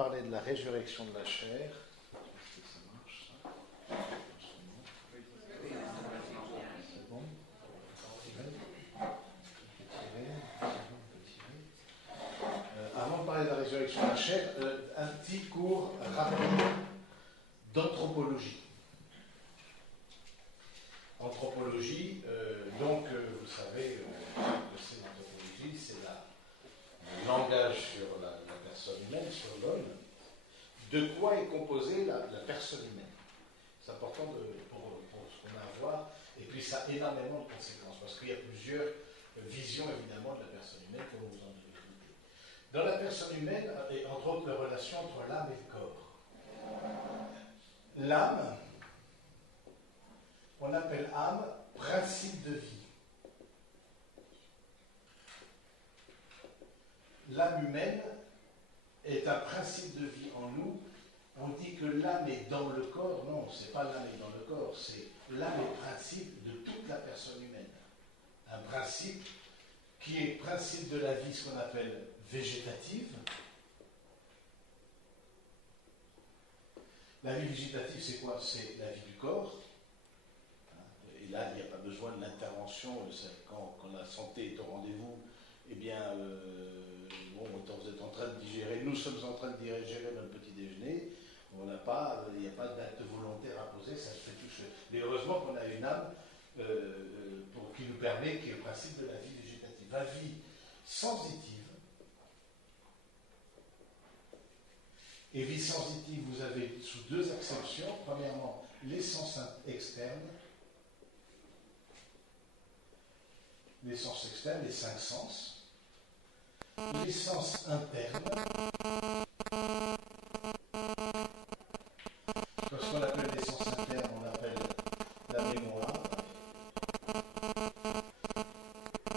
parler de la résurrection de la chair. Est-ce que ça marche, ça? C'est bon? Avant de parler de la résurrection de la chair, un petit cours rapide d'anthropologie. Anthropologie, vous savez, c'est l'anthropologie, c'est le langage sur la personne humaine, sur l'homme. De quoi est composée la personne humaine? C'est important pour ce qu'on a à voir, et puis ça a énormément de conséquences, parce qu'il y a plusieurs visions évidemment de la personne humaine, comme vous en doutez. Dans la personne humaine, et entre autres la relation entre l'âme et le corps. L'âme, on appelle âme principe de vie. L'âme humaine est un principe de vie en nous. On dit que l'âme est dans le corps. Non, c'est pas l'âme est dans le corps, c'est l'âme est principe de toute la personne humaine. Un principe qui est principe de la vie, ce qu'on appelle végétative. La vie végétative, c'est quoi? C'est la vie du corps. Et là, il n'y a pas besoin de l'intervention. Quand la santé est au rendez-vous, eh bien, vous êtes en train de digérer, nous sommes en train de digérer notre petit déjeuner, il n'y a pas d'acte volontaire à poser, ça se fait tout seul. Mais heureusement qu'on a une âme qui nous permet, qui est le principe de la vie végétative. La vie sensitive, et vie sensitive, vous avez sous deux acceptions. Premièrement, les sens externes, les sens externes, les cinq sens. Les sens internes, ce qu'on appelle les sens internes, on appelle la mémoire,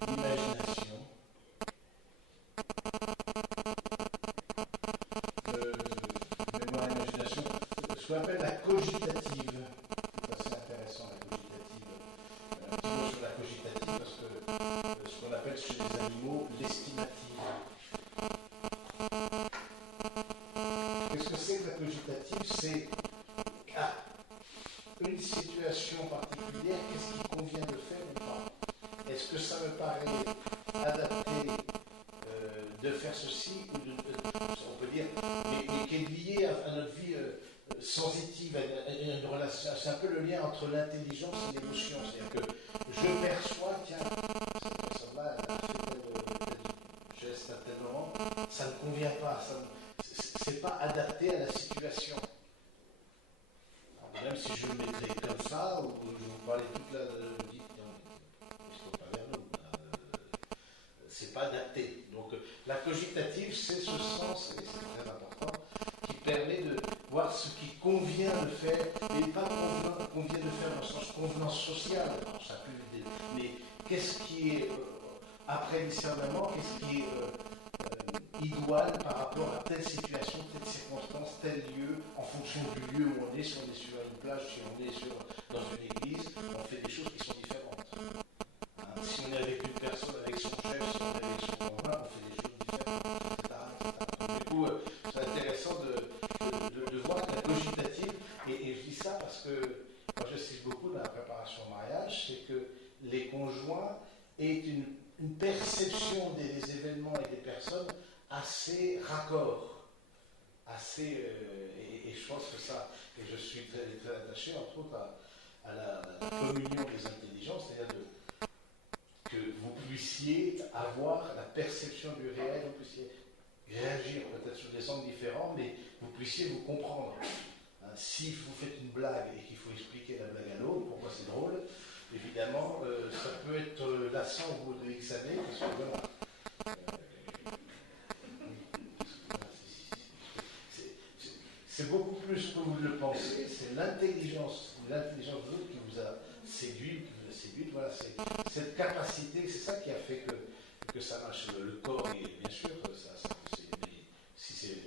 l'imagination, mémoire et imagination, ce qu'on appelle la cogitative. C'est assez intéressant, la cogitative. Un petit mot sur la cogitative, parce que ce qu'on appelle chez les animaux l'estimative. Qu'est-ce que c'est que la cogitative? C'est une situation particulière, qu'est-ce qu'il convient de faire ou pas? Est-ce que ça me paraît adapté de faire ceci ou on peut dire, mais qui est lié à notre vie sensitive, à une relation? C'est un peu le lien entre l'intelligence et l'émotion. C'est-à-dire que je perçois, tiens, cette personne-là, elle a fait tel geste à tel moment, ça ne convient pas, c'est pas adapté à la situation. Alors, même si je le mettrais comme ça, ou je vous parlais toute la vie, non, pas vers nous, c'est pas adapté. Donc la cogitative, c'est ce sens, et c'est très important, qui permet de voir ce qui convient de faire, et pas convient de faire dans le sens convenance sociale, alors, ça peut, mais qu'est-ce qui est, après discernement, qu'est-ce qui est idoine par rapport à telle situation, telle circonstance, tel lieu, en fonction du lieu où on est, si on est sur une plage, si on est dans une église, on fait des choses qui sont différentes. Si on est avec une personne, avec son chef, si on est avec son conjoint, on fait des choses différentes, etc. Du coup, c'est intéressant de voir que la cogitative, et je dis ça parce que, moi j'insiste beaucoup dans la préparation au mariage, c'est que les conjoints aient une perception des événements et des personnes assez raccord, assez, et je pense que ça, et je suis très, très attaché entre autres à la communion des intelligences, c'est-à-dire que vous puissiez avoir la perception du réel, vous puissiez réagir peut-être sur des angles différents, mais vous puissiez vous comprendre. Si vous faites une blague et qu'il faut expliquer la blague à l'autre, pourquoi c'est drôle, évidemment, ça peut être lassant au bout de X années, parce que voilà. C'est beaucoup plus que vous le pensez, c'est l'intelligence de l'autre qui vous a séduit, voilà, c'est cette capacité, c'est ça qui a fait que ça marche. Le corps, et bien sûr, mais si c'est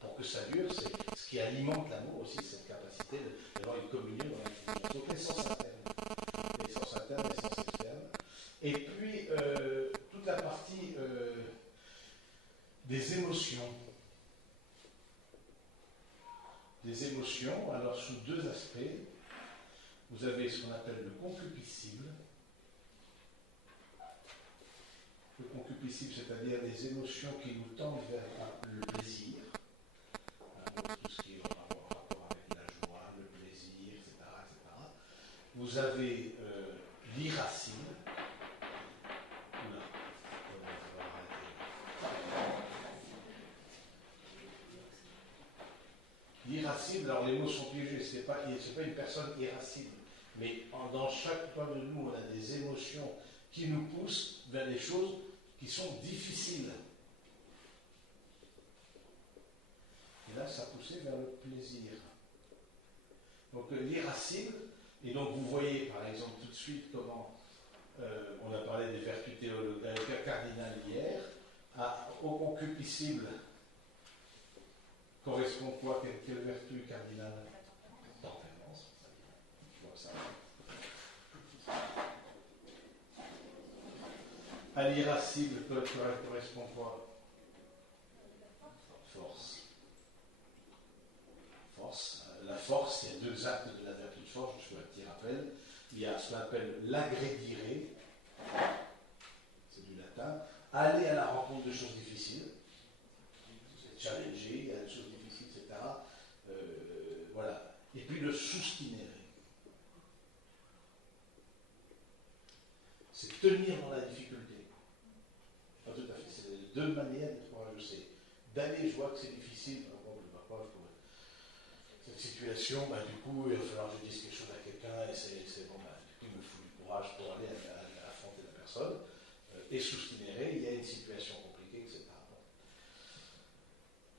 pour que ça dure, c'est ce qui alimente l'amour aussi, cette capacité d'avoir une communion dans l'intelligence. Donc les sens internes, les sens externes, et puis toute la partie des émotions. des émotions, alors sous deux aspects. Vous avez ce qu'on appelle le concupiscible. Le concupiscible, c'est-à-dire des émotions qui nous tendent vers le plaisir, tout ce qui est en rapport avec la joie, le plaisir, etc. etc. Vous avez l'irascible. L'irascible, alors les mots sont piégés, ce n'est pas une personne irascible, mais dans chaque point de nous, on a des émotions qui nous poussent vers des choses qui sont difficiles. Et là, ça poussait vers le plaisir. Donc l'irascible, et donc vous voyez par exemple tout de suite comment on a parlé des vertus cardinales hier, au concupiscible correspond quoi? Quelle vertu cardinale? Tempérance. Je vois ça. À l'irascible correspond quoi? Force. Force. La force, il y a deux actes de la vertu de force, je fais un petit rappel. Il y a ce qu'on appelle l'agredire, c'est du latin, aller à la rencontre de choses difficiles, challenger, il y a des choses difficiles, etc. Voilà. Et puis le soustinérer. C'est tenir dans la difficulté. Pas tout à fait. C'est deux manières d'être courageux. C'est d'aller, je vois que c'est difficile, par exemple, cette situation, du coup, il va falloir que je dise quelque chose à quelqu'un, et c'est bon, du coup, il me faut du courage pour aller affronter la personne. Et soustinérer, il y a une situation compliquée, etc.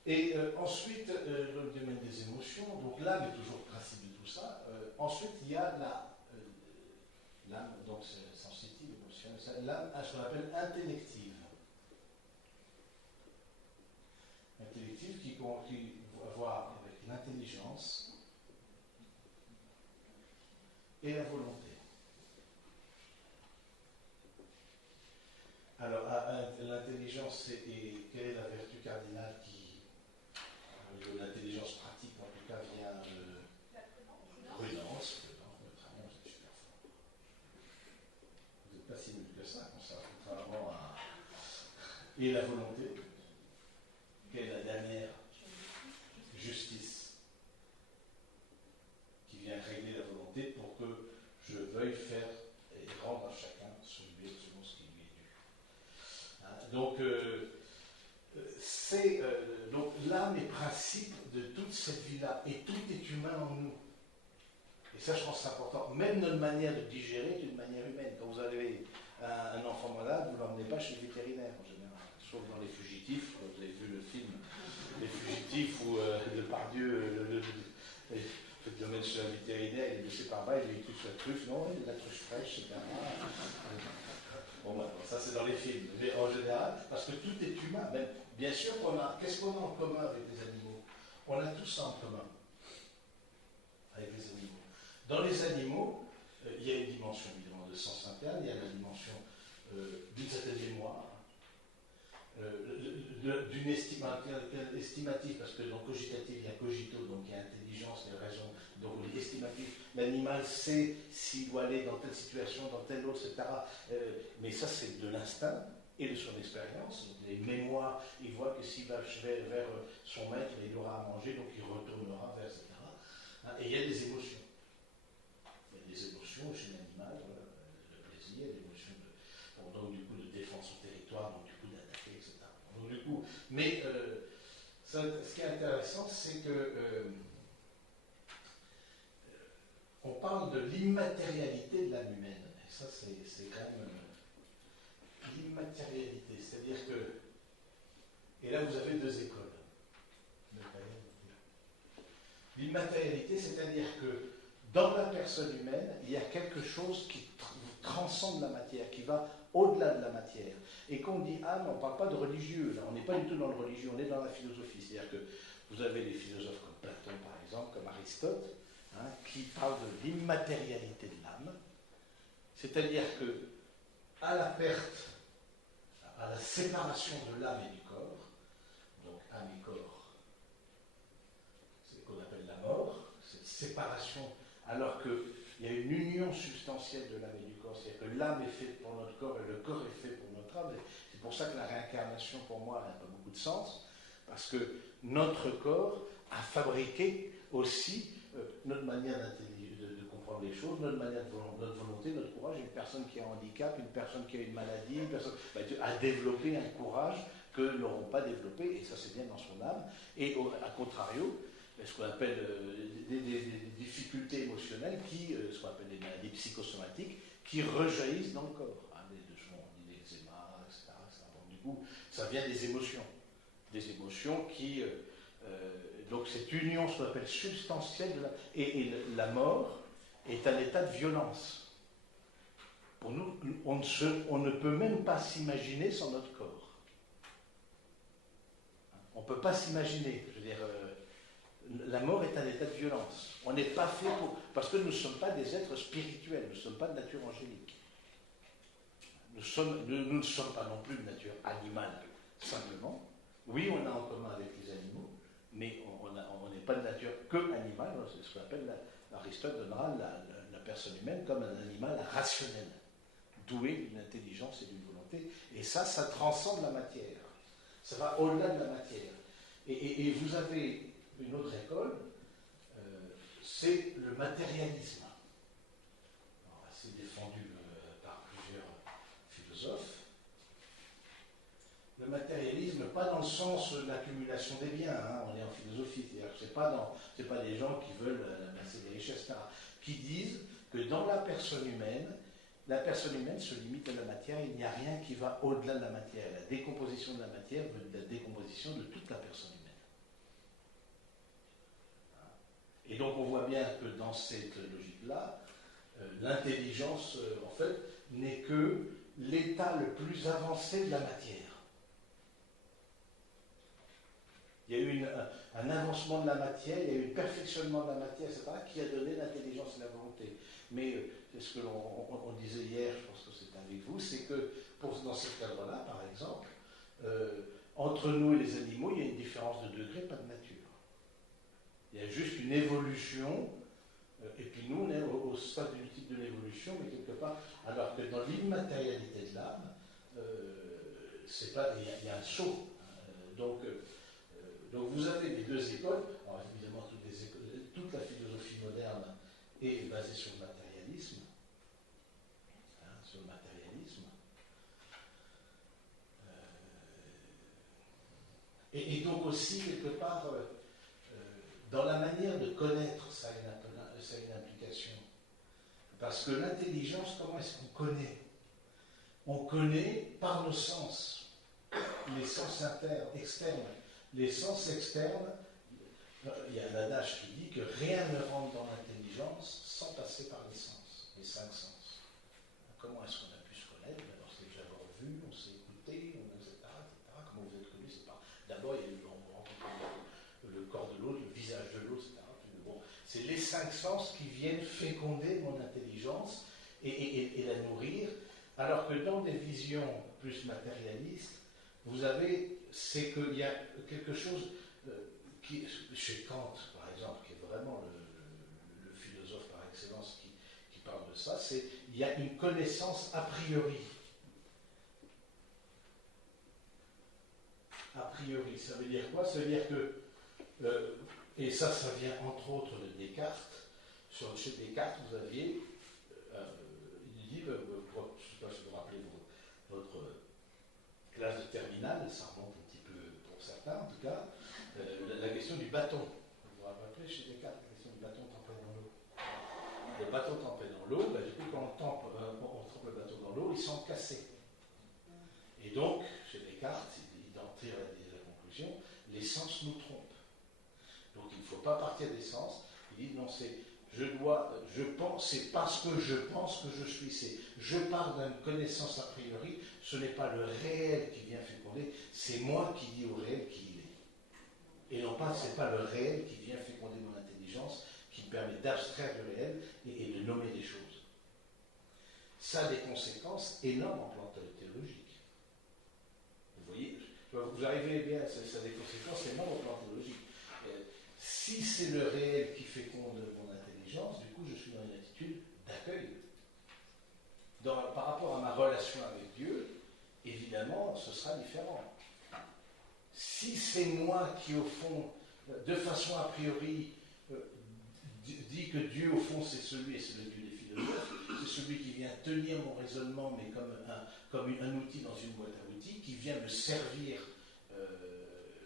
Et ensuite, dans le domaine des émotions, donc l'âme est toujours le principe de tout ça. Ensuite, il y a l'âme, donc c'est sensitive, émotionnelle, l'âme, ce qu'on appelle intellective. Intellective qui va voir avec l'intelligence et la volonté. Alors, l'intelligence, quelle est la vertu cardinale qui, au niveau de l'intelligence pratique, en tout cas, vient de prudence. Notamment, vous êtes super fort. Vous n'êtes pas si nul que ça, contrairement à. Et la volonté, quelle est la dernière? Justice, qui vient régler la volonté pour que je veuille faire et rendre à chacun selon ce qui lui est dû. Donc, donc l'âme est principe de toute cette vie-là, et tout est humain en nous. Et ça, je pense que c'est important. Même notre manière de digérer est une manière humaine. Quand vous avez un enfant malade, vous ne l'emmenez pas chez le vétérinaire en général, sauf dans Les Fugitifs. Vous avez vu le film Les Fugitifs où Depardieu le mène chez un vétérinaire, il est blessé par bas, il lui touche la truffe, non, il a la truffe fraîche, etc. Bon, ça c'est dans les films, mais en général, parce que tout est humain. Même, bien sûr, qu'est-ce qu'on a en commun avec les animaux? On a tout ça en commun avec les animaux. Dans les animaux, il y a une dimension évidemment de sens interne, il y a la dimension d'une certaine mémoire, d'une estimative, parce que dans cogitatif, il y a cogito, donc il y a intelligence, il y a raison, donc on dit estimatif. L'animal sait s'il doit aller dans telle situation, dans telle autre, etc. Mais ça, c'est de l'instinct et de son expérience. Donc les mémoires, il voit que s'il va vers son maître, il aura à manger, donc il retournera vers, etc. Et il y a des émotions. Il y a des émotions chez l'animal, le plaisir, l'émotion donc du coup de défense au territoire, donc du coup d'attaquer, etc. Donc du coup, mais ce qui est intéressant, c'est que on parle de l'immatérialité de l'âme humaine. Et ça, c'est quand même l'immatérialité. C'est-à-dire que, et là vous avez deux écoles. L'immatérialité, c'est-à-dire que dans la personne humaine, il y a quelque chose qui transcende la matière, qui va au-delà de la matière. Et quand on dit âme, on ne parle pas de religieux, là, on n'est pas du tout dans le religieux, on est dans la philosophie. C'est-à-dire que vous avez des philosophes comme Platon, par exemple, comme Aristote, qui parlent de l'immatérialité de l'âme. C'est-à-dire que, à la perte, à la séparation de l'âme et du corps, donc âme et corps, c'est ce qu'on appelle la séparation, alors qu'il y a une union substantielle de l'âme et du corps, c'est-à-dire que l'âme est faite pour notre corps et le corps est fait pour notre âme. C'est pour ça que la réincarnation, pour moi, n'a pas beaucoup de sens, parce que notre corps a fabriqué aussi notre manière de comprendre les choses, notre manière notre volonté, notre courage. Une personne qui a un handicap, une personne qui a une maladie, une personne a développé un courage que n'auront pas développé, et ça c'est bien dans son âme. Et à contrario, ce qu'on appelle des difficultés émotionnelles, ce qu'on appelle des maladies psychosomatiques, qui rejaillissent dans le corps. On dit l'eczéma, etc. Donc, du coup, ça vient des émotions. Des émotions qui... donc cette union, ce qu'on appelle substantielle, et la mort est un état de violence. Pour nous, on ne peut même pas s'imaginer sans notre corps. On ne peut pas s'imaginer. Je veux dire, la mort est un état de violence. On n'est pas fait pour... Parce que nous ne sommes pas des êtres spirituels, nous ne sommes pas de nature angélique. Nous ne sommes pas non plus de nature animale, simplement. Oui, on a en commun avec les animaux, mais on n'est pas de nature que animale. C'est ce qu'on appelle, Aristote donnera la personne humaine comme un animal rationnel, doué d'une intelligence et d'une volonté. Et ça transcende la matière. Ça va au-delà de la matière. Et vous avez une autre école, c'est le matérialisme. Alors, c'est défendu par plusieurs philosophes. Le matérialisme, pas dans le sens de l'accumulation des biens, hein, on est en philosophie, c'est-à-dire que c'est pas des gens qui veulent amasser des richesses, etc., qui disent que dans la personne humaine se limite à la matière, il n'y a rien qui va au-delà de la matière. La décomposition de la matière veut dire la décomposition de toute la personne humaine. Et donc on voit bien que dans cette logique-là, l'intelligence, en fait, n'est que l'état le plus avancé de la matière. Il y a eu un avancement de la matière, il y a eu un perfectionnement de la matière, etc., qui a donné l'intelligence et la volonté. Mais c'est ce que l'on disait hier, je pense que c'est avec vous, c'est que dans ce cadre-là, par exemple, entre nous et les animaux, il y a une différence de degré, pas de nature. Il y a juste une évolution, et puis nous, on est au stade ultime de l'évolution, mais quelque part, alors que dans l'immatérialité de l'âme, il y a un saut. Donc vous avez les deux écoles, alors évidemment toute la philosophie moderne est basée sur le matérialisme, et donc aussi quelque part dans la manière de connaître, ça a une implication, parce que l'intelligence, comment est-ce qu'on connaît? On connaît par nos sens, les sens externes. Les sens externes, il y a un adage qui dit que rien ne rentre dans l'intelligence sans passer par les sens, les 5 sens. Comment est-ce qu'on a pu se connaître? On s'est déjà vu, on s'est écouté, etc. Comment vous êtes connus? D'abord, il y a eu le corps de l'autre, le visage de l'autre, etc. Bon, c'est les 5 sens qui viennent féconder mon intelligence et la nourrir, alors que dans des visions plus matérialistes, vous avez, c'est qu'il y a quelque chose qui, chez Kant, par exemple, qui est vraiment le philosophe par excellence qui parle de ça, c'est il y a une connaissance a priori. A priori, ça veut dire quoi? Ça veut dire que, et ça vient entre autres de Descartes. Chez Descartes, vous aviez, il dit, je ne sais pas si vous vous rappelez votre classe de terminale, ça remonte un petit peu pour certains en tout cas, la question du bâton. Vous vous rappelez chez Descartes la question du bâton trempé dans l'eau. Le bâton trempé dans l'eau, du coup quand on trempe le bâton dans l'eau, il semble cassé. Et donc, chez Descartes, il en tire la conclusion, les sens nous trompent. Donc il ne faut pas partir des sens. Il dit non, je pense, c'est parce que je pense que je suis. Je pars d'une connaissance a priori, ce n'est pas le réel qui vient féconder, c'est moi qui dis au réel qui il est. Et non pas, c'est pas le réel qui vient féconder mon intelligence, qui me permet d'abstraire du réel et de nommer des choses. Ça a des conséquences énormes en plan théologique. Vous voyez, vous arrivez bien, ça a des conséquences énormes en plan théologique. Si c'est le réel qui féconde mon intelligence, du coup je suis dans une attitude d'accueil. Par rapport à ma relation avec Dieu, évidemment, ce sera différent. Si c'est moi qui, au fond, de façon a priori, dit que Dieu, au fond, c'est celui, et c'est le Dieu des philosophes, c'est celui qui vient tenir mon raisonnement, mais comme un outil dans une boîte à outils, qui vient me servir,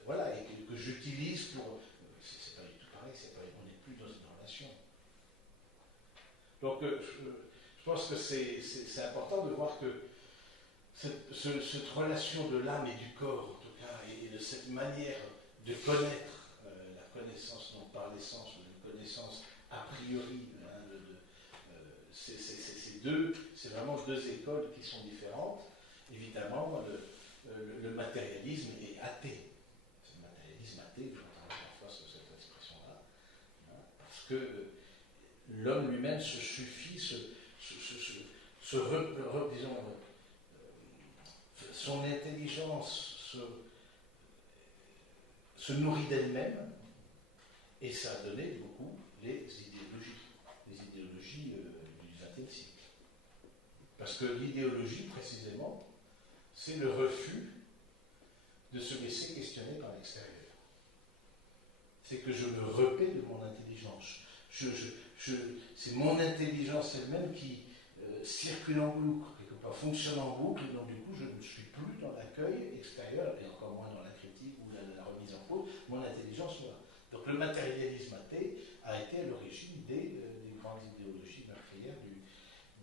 voilà, et que j'utilise pour... c'est pas du tout pareil, on n'est plus dans une relation. Donc, je pense que c'est important de voir que cette relation de l'âme et du corps, en tout cas, et de cette manière de connaître la connaissance, non par l'essence, mais une connaissance a priori, hein, c'est vraiment deux écoles qui sont différentes. Évidemment, le matérialisme est athée. C'est le matérialisme athée, vous entendez parfois cette expression-là, hein, parce que l'homme lui-même se suffit, disons, son intelligence se nourrit d'elle-même, et ça a donné beaucoup les idéologies du XXe siècle. Parce que l'idéologie, précisément, c'est le refus de se laisser questionner par l'extérieur. C'est que je me repais de mon intelligence. C'est mon intelligence elle-même qui circule en boucle, quelque part, fonctionne en boucle, et donc du coup je ne suis plus dans l'accueil extérieur, et encore moins dans la critique ou la remise en cause, mon intelligence là. Donc le matérialisme athée a été à l'origine des grandes idéologies meurtrières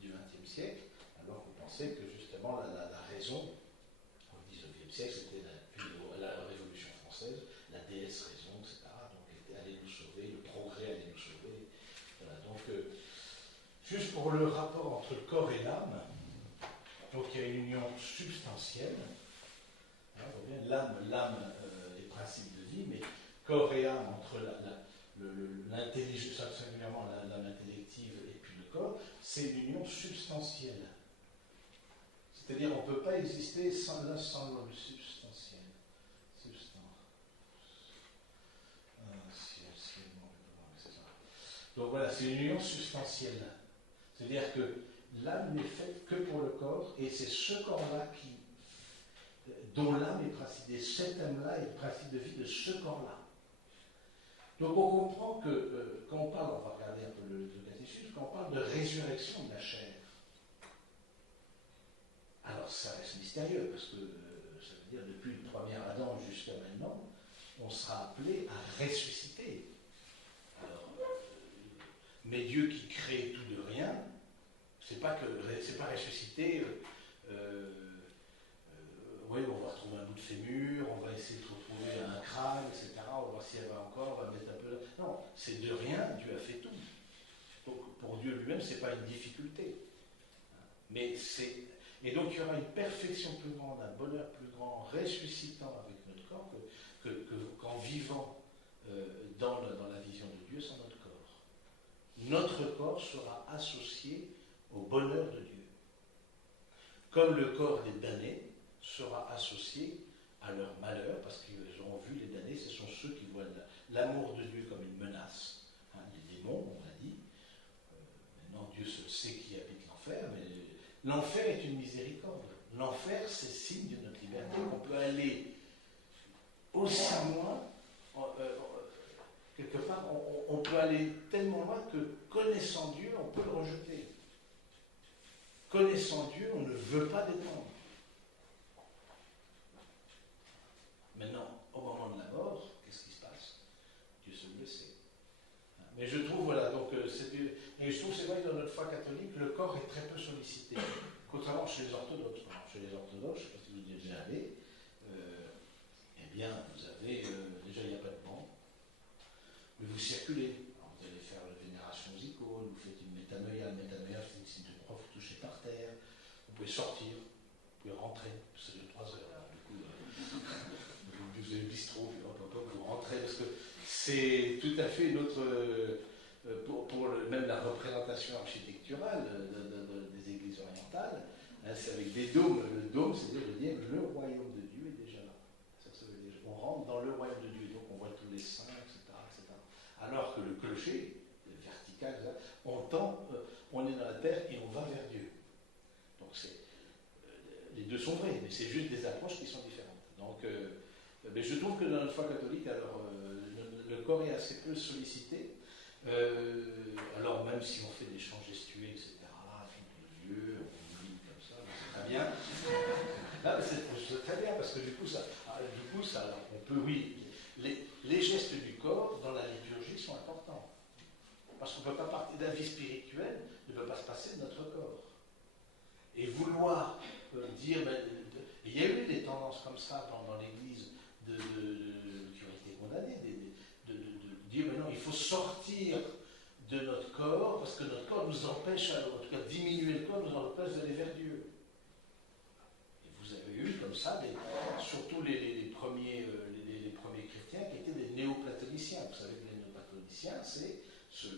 du XXe siècle, alors vous pensez que justement la raison, au XIXe siècle, c'était la Révolution française, la déesse raison, etc., donc elle allait nous sauver, le progrès allait nous sauver. Voilà, donc juste pour le rapport entre le corps et l'âme, donc il y a une union substantielle, hein, l'âme est principe de vie, mais corps et âme, entre l'intelligence, singulièrement l'âme intellective et puis le corps, c'est une union substantielle. C'est-à-dire on ne peut pas exister sans l'un sans l'autre, substantiel. Donc voilà, c'est une union substantielle. C'est-à-dire que l'âme n'est faite que pour le corps, et c'est ce corps-là dont l'âme est principe, et cette âme-là est le principe de vie de ce corps-là. Donc on comprend que quand on parle, on va regarder un peu le catéchisme, quand on parle de résurrection de la chair, alors ça reste mystérieux, parce que ça veut dire depuis le premier Adam jusqu'à maintenant, on sera appelé à ressusciter. Alors, mais Dieu qui crée tout de rien, c'est pas ressusciter. Oui, on va retrouver un bout de fémur, on va essayer de retrouver un crâne, etc. On va voir s'il y avait encore, on va mettre un peu. Non, c'est de rien, Dieu a fait tout. Donc pour Dieu lui-même, c'est pas une difficulté. Mais et donc il y aura une perfection plus grande, un bonheur plus grand, ressuscitant avec notre corps, qu'en vivant dans la vision de Dieu sans notre corps. Notre corps sera associé au bonheur de Dieu. Comme le corps des damnés sera associé à leur malheur, parce qu'ils auront vu les damnés, ce sont ceux qui voient l'amour de Dieu comme une menace. Hein, les démons, on l'a dit. Maintenant, Dieu sait qui habite l'enfer, mais l'enfer est une miséricorde. L'enfer, c'est signe de notre liberté. On peut aller aussi loin, quelque part, on peut aller tellement loin que, connaissant Dieu, on peut le rejeter. Connaissant Dieu, on ne veut pas détendre. Maintenant, au moment de la mort, qu'est-ce qui se passe? Dieu seul le sait. Mais je trouve, voilà, donc, et je trouve, c'est vrai que dans notre foi catholique, le corps est très peu sollicité. Contrairement chez les orthodoxes. Chez les orthodoxes, je ne sais pas si vous y êtes déjà allé, eh bien, vous avez, déjà, il n'y a pas de banc, mais vous circulez. Alors, vous allez faire la vénération aux icônes, vous faites une métanoïa. Le métanoïa, c'est une signe de croix, vous touchez par terre, vous pouvez sortir, vous pouvez rentrer, ça dure 3 heures. Alors, du coup, vous avez le bistrot, puis vous rentrez, parce que c'est tout à fait une autre, même la représentation architecturale des églises orientales, hein, c'est avec des dômes. Le dôme, c'est-à-dire de dire le royaume de Dieu est déjà là. Ça veut dire, on rentre dans le royaume de Dieu, donc on voit tous les saints, etc. Alors, gaucher, vertical, on tend, on est dans la terre et on va vers Dieu. Donc les deux sont vrais, mais c'est juste des approches qui sont différentes. Donc, mais je trouve que dans notre foi catholique, alors le corps est assez peu sollicité. Alors même si on fait des chants gestuels, etc., on est vieux, on lit comme ça, c'est très bien. Là, c'est très bien parce que du coup, ça, on peut, oui, les gestes du corps dans la liturgie sont importants. Parce qu'on ne peut pas partir d'un vie spirituelle, ne peut pas se passer de notre corps. Et vouloir dire, il y a eu des tendances comme ça dans l'Église qui ont été condamnées, de dire, mais non, il faut sortir de notre corps, parce que notre corps nous empêche, en tout cas diminuer le corps, nous empêche d'aller vers Dieu. Et vous avez eu comme ça, surtout les premiers chrétiens qui étaient des néoplatoniciens. Vous savez que les néoplatoniciens, c'est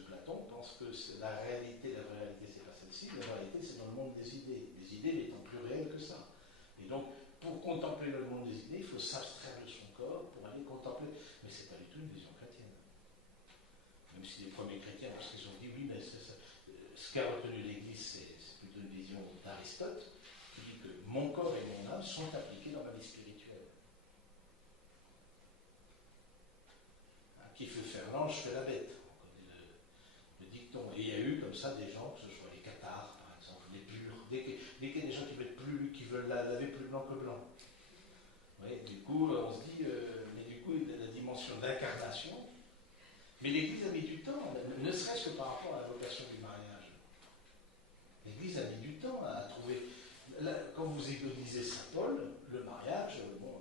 Platon pense que la vraie réalité, c'est pas celle-ci, la réalité c'est dans le monde des idées n'étant plus réelles que ça. Et donc, pour contempler le monde des idées, il faut s'abstraire de son corps pour aller contempler. Mais c'est pas du tout une vision chrétienne. Même si les premiers chrétiens, parce qu'ils ont dit, oui, mais ce qu'a retenu l'Église, c'est plutôt une vision d'Aristote, qui dit que mon corps et mon âme sont appliqués dans ma vie spirituelle. Qui fait faire l'ange fait la bête. Le dicton. Et il y a eu comme ça des gens, que ce soit les cathares par exemple, les purs, dès qu'il y a des gens qui veulent laver plus blanc que blanc. Oui, du coup, on se dit, mais du coup, la dimension d'incarnation. Mais l'Église a mis du temps, ne serait-ce que par rapport à la vocation du mariage. L'Église a mis du temps à trouver. Là, quand vous économisez Saint Paul, le mariage, bon,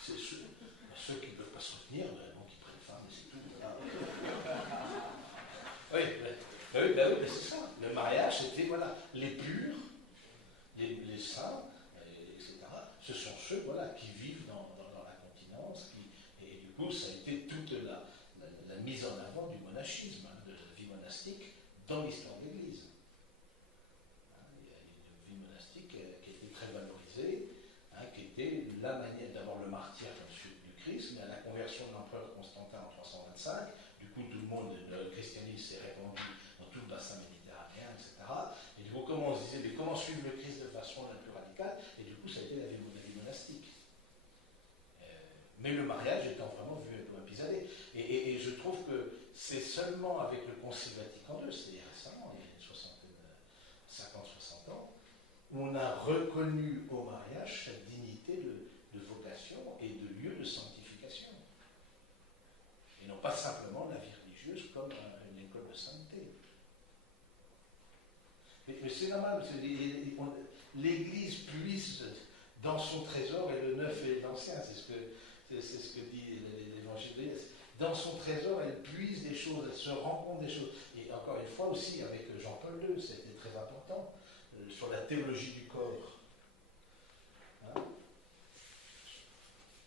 c'est ceux qui ne peuvent pas se retenir, donc ils prennent femme et c'est tout. Voilà. Oui, c'est ça. Le mariage, c'était voilà, les purs, les saints, etc. Ce sont ceux voilà, qui vivent dans la continence, et du coup, ça a été toute la mise en avant du monachisme, de la vie monastique dans l'histoire de l'Église. Il y a une vie monastique qui a été très valorisée, qui était la manière d'avoir le martyr comme suite du Christ, mais à la conversion de l'empereur Constantin en 325, du coup tout le monde, le christianisme s'est répandu dans tout le bassin méditerranéen, etc. Et du coup, comment on se disait, mais comment suivre le Christ de façon la plus radicale? Et du coup, ça a été la vie monastique. Mais le mariage étant vraiment vu un peu épisadé. Et je trouve que c'est seulement avec le Concile Vatican II, c'est-à-dire récemment, il y a une 50-60 ans, où on a reconnu au mariage sa dignité de vocation et de lieu de sanctification. Et non pas simplement la vie religieuse comme une école de sainteté. Mais c'est normal, l'Église puise dans son trésor, et le neuf et l'ancien, c'est ce que dit l'Évangile. Dans son trésor, elle puise des choses, elle se rend compte des choses. Et encore une fois aussi, avec Jean-Paul II, ça a été très important, sur la théologie du corps. Hein?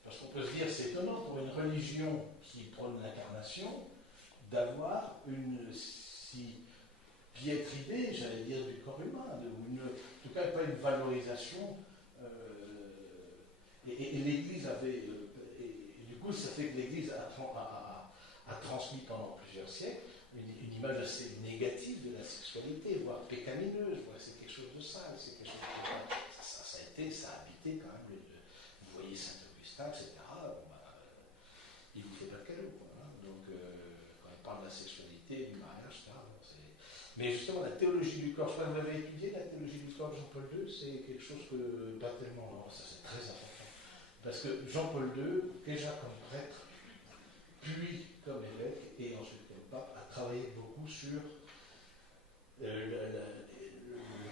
Parce qu'on peut se dire, c'est étonnant pour une religion qui prône l'incarnation, d'avoir une si piètre idée, j'allais dire, du corps humain, en tout cas pas une valorisation. Et l'Église avait, et du coup ça fait que l'Église a transmis pendant plusieurs siècles une image assez négative de la sexualité, voire pécamineuse, voire c'est quelque chose de sale, c'est quelque chose de... ça a habité quand même, vous voyez Saint-Augustin, etc., il vous fait pas de cadeau, quoi, hein. Donc quand il parle de la sexualité, du mariage, etc., mais justement, la théologie du corps, je crois que vous avez étudié la théologie du corps de Jean-Paul II, c'est quelque chose que, pas tellement, ça c'est très important. Parce que Jean-Paul II, déjà comme prêtre, puis comme évêque, et ensuite comme pape, a travaillé beaucoup sur le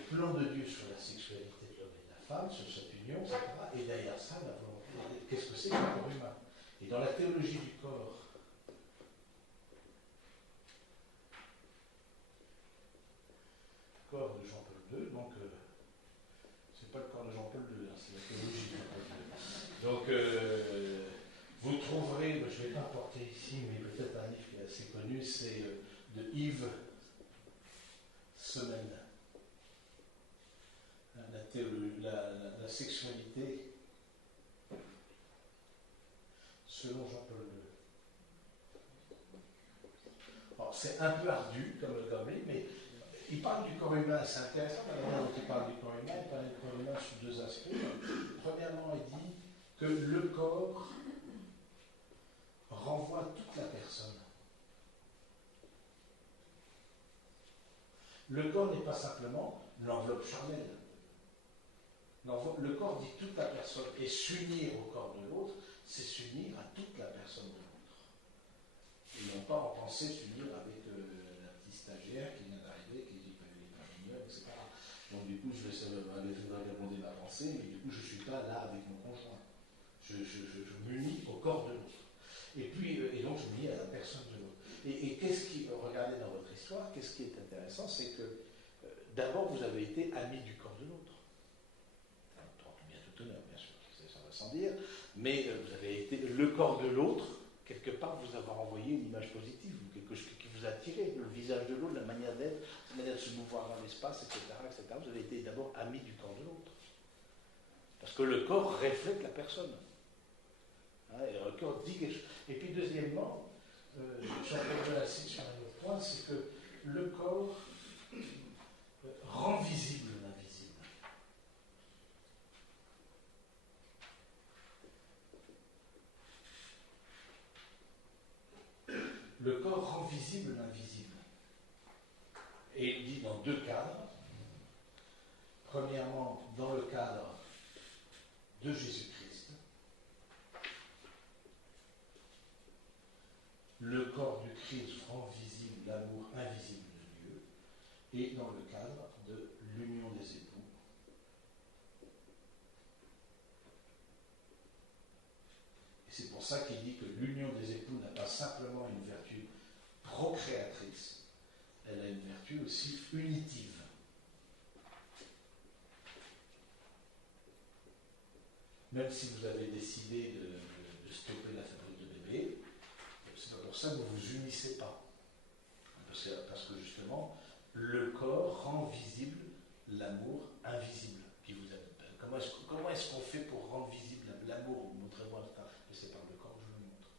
plan de Dieu sur la sexualité de l'homme et de la femme, sur cette union, etc. Et derrière ça, la volonté, qu'est-ce que c'est que le corps humain? Et dans la théologie du corps, de Jean-Paul II, donc c'est pas le corps de Jean-Paul II, hein, c'est la théologie de Jean-Paul II. Donc vous trouverez, je ne vais pas apporter ici, mais peut-être un livre qui est assez connu, c'est de Yves Semel, la sexualité selon Jean-Paul II. Alors, c'est un peu ardu comme livre, mais il parle du corps humain, c'est intéressant, la manière dont il parle du corps humain, il parle du corps humain sous deux aspects. Premièrement, il dit que le corps renvoie toute la personne. Le corps n'est pas simplement l'enveloppe charnelle. Le corps dit toute la personne, et s'unir au corps de l'autre, c'est s'unir à toute la personne de l'autre. Et non pas en penser s'unir avec la petite stagiaire qui vient d'arriver, qui dit qu'il n'est pas mignonne, etc. Donc du coup, je voudrais demander ma pensée, mais du coup, je ne suis pas là avec mon conjoint. Je m'unis au corps de l'autre. Et donc, je m'unis à la personne de l'autre. Et qu'est-ce qui, regardez dans votre histoire, qu'est-ce qui est intéressant, c'est que d'abord, vous avez été amis du corps de l'autre. Bien tout honneur, bien sûr, ça va sans dire, mais vous avez été le corps de l'autre, quelque part, vous avez envoyé une image positive, quelque chose qui vous a attiré, le visage de l'autre, la manière d'être, la manière de se mouvoir dans l'espace, etc., etc. Vous avez été d'abord amis du corps de l'autre. Parce que le corps reflète la personne. Et le corps dit quelque chose. Et puis, deuxièmement, j'ai encore de l'insister sur un autre point, c'est que le corps rend visible l'invisible. Le corps rend visible l'invisible. Et il dit dans deux cadres. Premièrement, dans le cadre de Jésus-Christ, le corps du Christ rend visible l'amour invisible de Dieu, et dans le cadre de l'union des époux. Et c'est pour ça qu'il dit que l'union des époux n'a pas simplement une vertu procréatrice, elle a une vertu aussi unitive. Même si vous avez décidé de stopper la fabrique de bébés, c'est pas pour ça que vous ne vous unissez pas. Parce que justement, le corps rend visible l'amour invisible qui vous habite. Comment est-ce qu'on fait pour rendre visible l'amour? Montrez-moi, c'est par le corps que je le montre.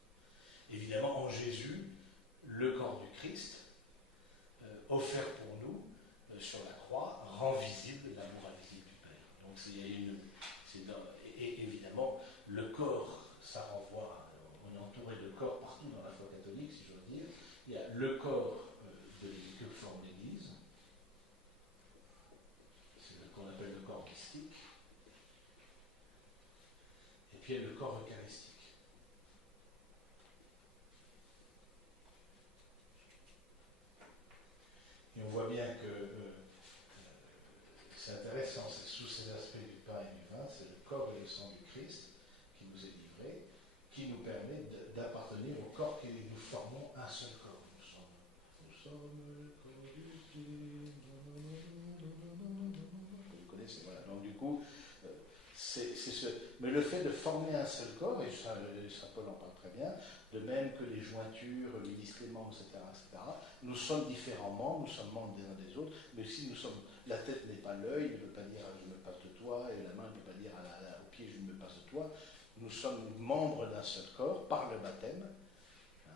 Évidemment, en Jésus, le corps du Christ, offert pour nous sur la croix, rend visible l'amour invisible du Père. Donc et évidemment, le corps, ça renvoie, on est entouré de corps partout dans la foi catholique, si j'ose dire. Il y a le corps de l'Église que forme l'Église, c'est ce qu'on appelle le corps mystique, et puis il y a le corps eucharistique. Et on voit bien que c'est intéressant, c'est sous ces aspects du pain et du vin, c'est le corps et le sang du Christ qui nous est livré, qui nous permet d'appartenir au corps que nous formons un seul corps. Nous sommes le corps du Christ. Vous connaissez, voilà. Donc du coup, mais le fait de former un seul corps, et ça Paul en parle très bien, de même que les jointures, ministres, les membres, etc., nous sommes différents membres, nous sommes membres des uns des autres, mais si nous sommes, la tête n'est pas l'œil, ne peut pas dire je me passe de toi, et la main ne peut pas dire au pied je me passe de toi. Nous sommes membres d'un seul corps par le baptême, hein,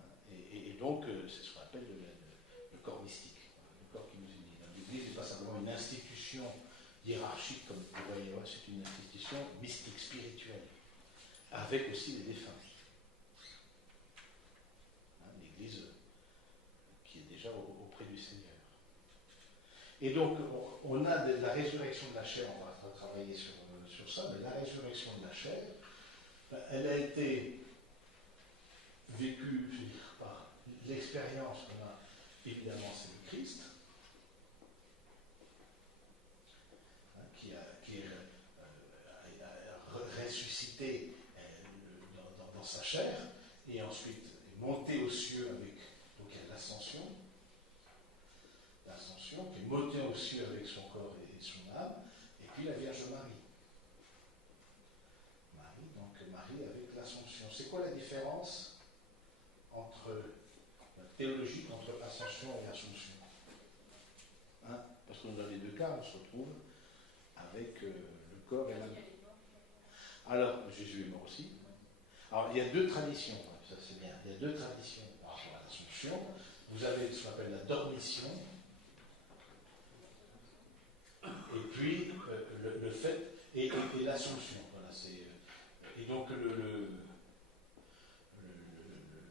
et donc c'est ce qu'on appelle le corps mystique, le corps qui nous unit. L'Église n'est pas simplement une institution hiérarchique, comme vous voyez, c'est une institution mystique, spirituelle, avec aussi les défunts. L'Église qui est déjà auprès du Seigneur. Et donc, on a la résurrection de la chair, on va travailler sur ça, mais la résurrection de la chair, elle a été vécue par l'expérience qu'on a, évidemment, c'est le Christ, qui a ressuscité dans sa chair, et ensuite est monté aux cieux avec, donc il y a l'ascension, qui est monté aux cieux avec son corps et son âme, et puis la Vierge Marie. Marie avec l'ascension. C'est quoi la différence théologique entre ascension et assomption? Parce que dans les deux cas, on se retrouve avec le corps et l'âme. Alors, Jésus est mort aussi. Alors, il y a deux traditions, ça c'est bien, il y a deux traditions par rapport à l'assomption. vous avez ce qu'on appelle la dormition, et puis le fait, et l'assomption. Voilà, et donc le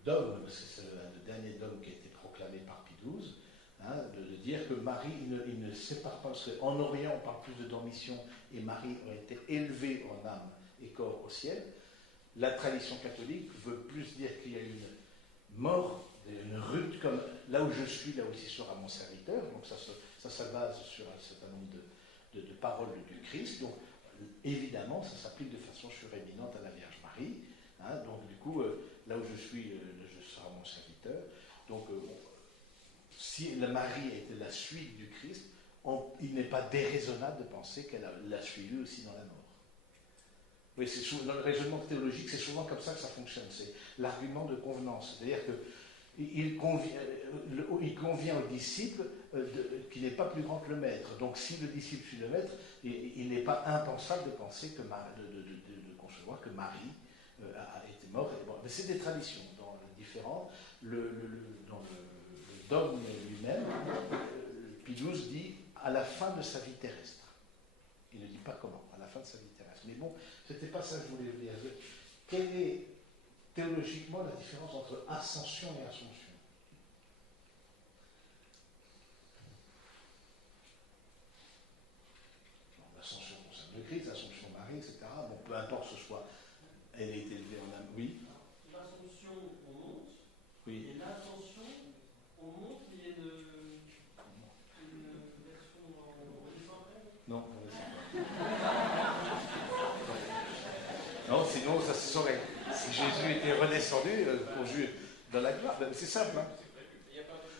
dogme, parce que c'est le dernier dogme qui a été proclamé par Pie XII, hein, de dire que Marie, il ne sépare pas, parce qu'en Orient, on parle plus de dormition, et Marie aurait été élevée en âme et corps au ciel. La tradition catholique veut plus dire qu'il y a une mort, une rupture, comme là où je suis, là aussi sera mon serviteur. Donc ça base sur un certain nombre de paroles du Christ. Donc évidemment, ça s'applique de façon suréminente à la Vierge Marie. Hein, donc du coup, là où je suis, je serai mon serviteur. Donc si la Marie a été la suite du Christ, il n'est pas déraisonnable de penser qu'elle l'a suivi aussi dans la mort. Oui, dans le raisonnement théologique, c'est souvent comme ça que ça fonctionne. C'est l'argument de convenance. C'est-à-dire qu'il convient au disciple qui n'est pas plus grand que le maître. Donc si le disciple suit le maître, il n'est pas impensable de penser que de concevoir que Marie a été morte. Bon, mais c'est des traditions différentes. Dans le dogme lui-même, Pie XII dit à la fin de sa vie terrestre. Il ne dit pas comment, à la fin de sa vie terrestre. Mais bon, ce n'était pas ça que je voulais dire. Quelle est théologiquement la différence entre ascension et assomption? L'ascension concerne le Christ, l'assomption Marie, etc. Bon, peu importe ce soit, elle est élevée en âme. Oui. L'assomption, on monte. Oui. Et l'ascension, on monte, mais il y a une version en redescend après. Non, on descend pas. Non, sinon ça se saurait. Si Jésus était redescendu pour Dieu dans la gloire, ben, c'est simple. Hein.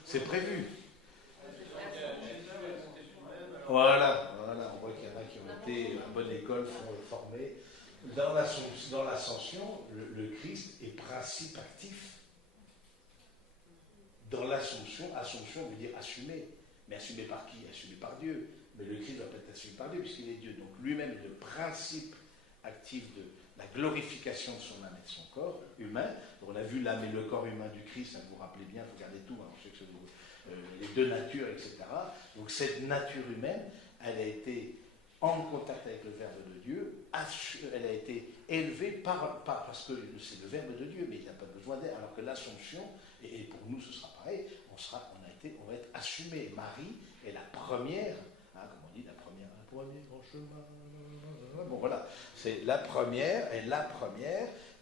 C'est prévu. Voilà, on voit qu'il y en a qui ont été à bonne école, formés. Dans l'ascension, le Christ est principe actif. Dans l'assomption, assomption veut dire assumer. Mais assumé par qui? Assumé par Dieu. Mais le Christ doit pas être assumé par Dieu puisqu'il est Dieu. Donc lui-même est le principe actif de la glorification de son âme et de son corps humain. Donc on a vu l'âme et le corps humain du Christ, hein, vous vous rappelez bien, vous regardez tout, hein, je sais que les deux natures, etc. Donc cette nature humaine, elle a été en contact avec le Verbe de Dieu, elle a été élevée parce que c'est le Verbe de Dieu, mais il n'a pas besoin d'aide, alors que l'Assomption, et pour nous ce sera pareil, on va être assumé. Marie est la première, hein, comme on dit, le premier grand chemin. Bon voilà, c'est la première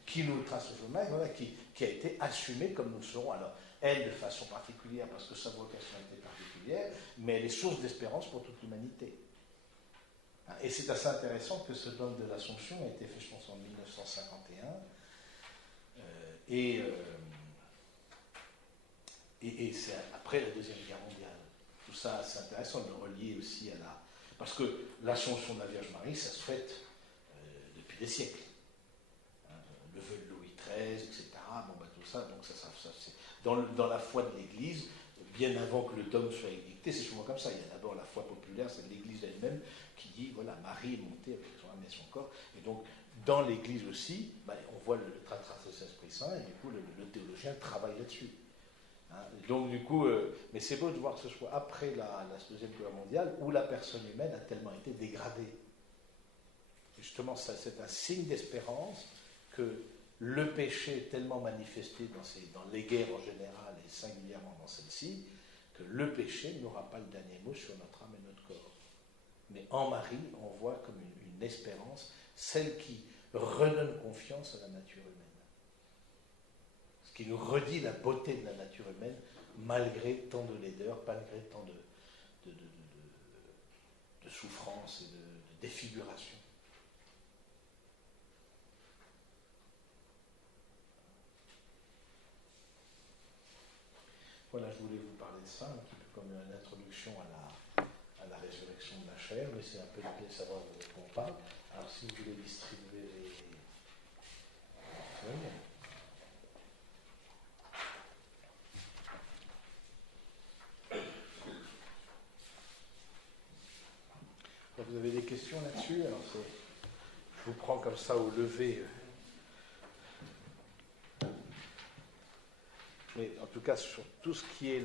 qui nous trace le chemin, voilà, qui a été assumée comme nous le serons. Alors, elle de façon particulière, parce que sa vocation était particulière, mais elle est source d'espérance pour toute l'humanité. Et c'est assez intéressant que ce dogme de l'Assomption a été fait, je pense, en 1951. Et c'est après la Deuxième Guerre mondiale. Tout ça, c'est intéressant de le relier aussi à la... Parce que l'Assomption de la Vierge Marie, ça se fête depuis des siècles. Hein, le vœu de Louis XIII, etc. Bon, bah, tout ça, donc ça c'est dans la foi de l'Église, bien avant que le dogme soit édicté, c'est souvent comme ça. Il y a d'abord la foi populaire, c'est l'Église elle-même qui dit, voilà, Marie est montée avec son âme et son corps. Et donc, dans l'Église aussi, bah, on voit le traité de l'Esprit Saint, et du coup, le théologien travaille là-dessus. Hein, donc, du coup, mais c'est beau de voir que ce soit après la Deuxième Guerre mondiale, où la personne humaine a tellement été dégradée. Justement, c'est un signe d'espérance que le péché est tellement manifesté dans les guerres en général, et singulièrement dans celle-ci, que le péché n'aura pas le dernier mot sur notre âme et notre corps. Mais en Marie, on voit comme une espérance, celle qui redonne confiance à la nature humaine. Ce qui nous redit la beauté de la nature humaine, malgré tant de laideur, malgré tant de souffrance et de défiguration. Voilà, je voulais vous parler de ça, un petit peu comme une introduction à la résurrection de la chair, mais c'est un peu l'idée de savoir de quoi on parle. Alors, si vous voulez distribuer les feuilles. Vous avez des questions là-dessus? Alors, je vous prends comme ça au lever. Mais en tout cas, sur tout ce qui est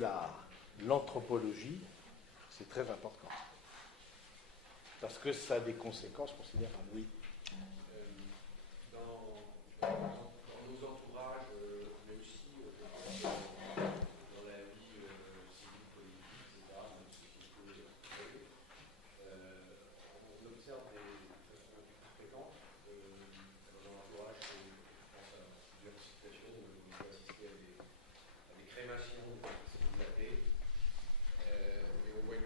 l'anthropologie, c'est très important. Parce que ça a des conséquences considérables, oui. Dans nos entourages, mais aussi dans la vie civile, politique, etc., dans la société, on observe de façon fréquente dans l'entourage, je pense à plusieurs situations où on peut assister à des crémations de personnes datées, et on voit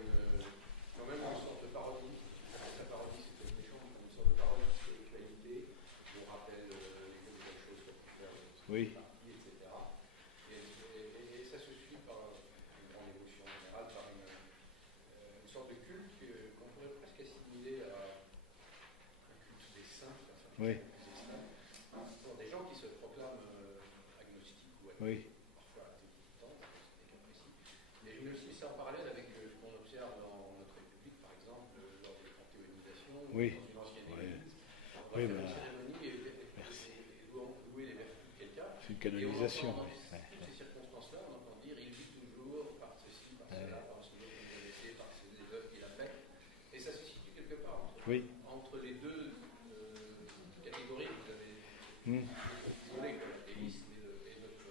quand même une sorte de parodie. La parodie, c'est peut-être méchant, mais une sorte de parodie de spiritualité. On rappelle les nouvelles choses qu'on peut faire, Oui. etc. Et ça se suit par une grande émotion générale, par une sorte de culte qu'on pourrait presque assimiler à un culte des saints, Oui. des saints, pour des gens qui se proclament agnostiques ou athées, Oui. parfois athées militants, c'est des cas précis. Mais je mets aussi ça en parallèle avec ce qu'on observe dans notre République, par exemple, lors des panthéonisations, Oui. dans une ancienne Oui. église. On va Oui, faire mais une cérémonie et louer les vertus de quelqu'un. c'est une canonisation. Et on entend dans toutes ces circonstances-là, on entend dire il vit toujours par ceci, par cela, par ce qu'il a laissé, par les œuvres qu'il a faites. Et ça se situe quelque part entre les deux catégories que vous avez isolées, l'athéisme et notre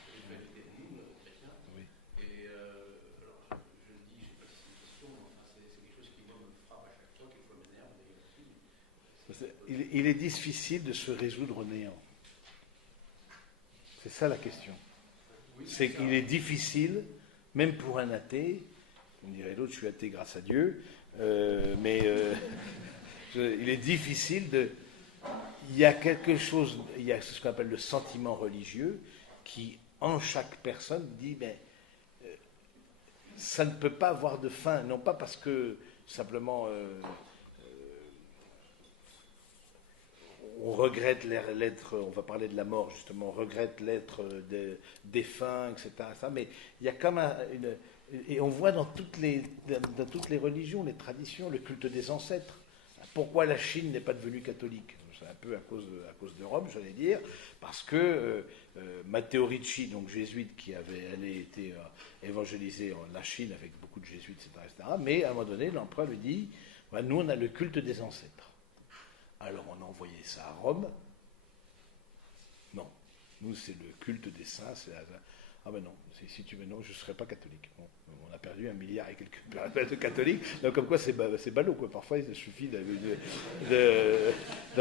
spiritualité de nous, chrétiens. Oui. Et alors, je le dis, je ne sais pas si c'est une question, mais enfin, c'est quelque chose qui, moi, me frappe à chaque fois, quelquefois m'énerve d'ailleurs aussi. Il est difficile de se résoudre au néant. C'est ça la question. C'est qu'il est difficile, même pour un athée, on dirait l'autre, je suis athée grâce à Dieu, il est difficile de... Il y a quelque chose, il y a ce qu'on appelle le sentiment religieux, qui, en chaque personne, dit, mais ça ne peut pas avoir de fin, non pas parce que, simplement... on regrette l'être, on va parler de la mort justement, on regrette l'être défunt, etc. Mais il y a comme et on voit dans toutes les religions, les traditions, le culte des ancêtres. Pourquoi la Chine n'est pas devenue catholique? C'est un peu à cause de Rome, j'allais dire, parce que Matteo Ricci, donc jésuite, qui avait été évangélisé en la Chine avec beaucoup de jésuites, etc., mais à un moment donné, l'empereur lui dit, nous on a le culte des ancêtres. Alors on a envoyé ça à Rome. Non, nous c'est le culte des saints. Ah ben non, si tu veux non, je ne serai pas catholique. Bon, on a perdu 1 milliard et quelques de catholiques. Donc comme quoi c'est ballot quoi. Parfois il suffit d'un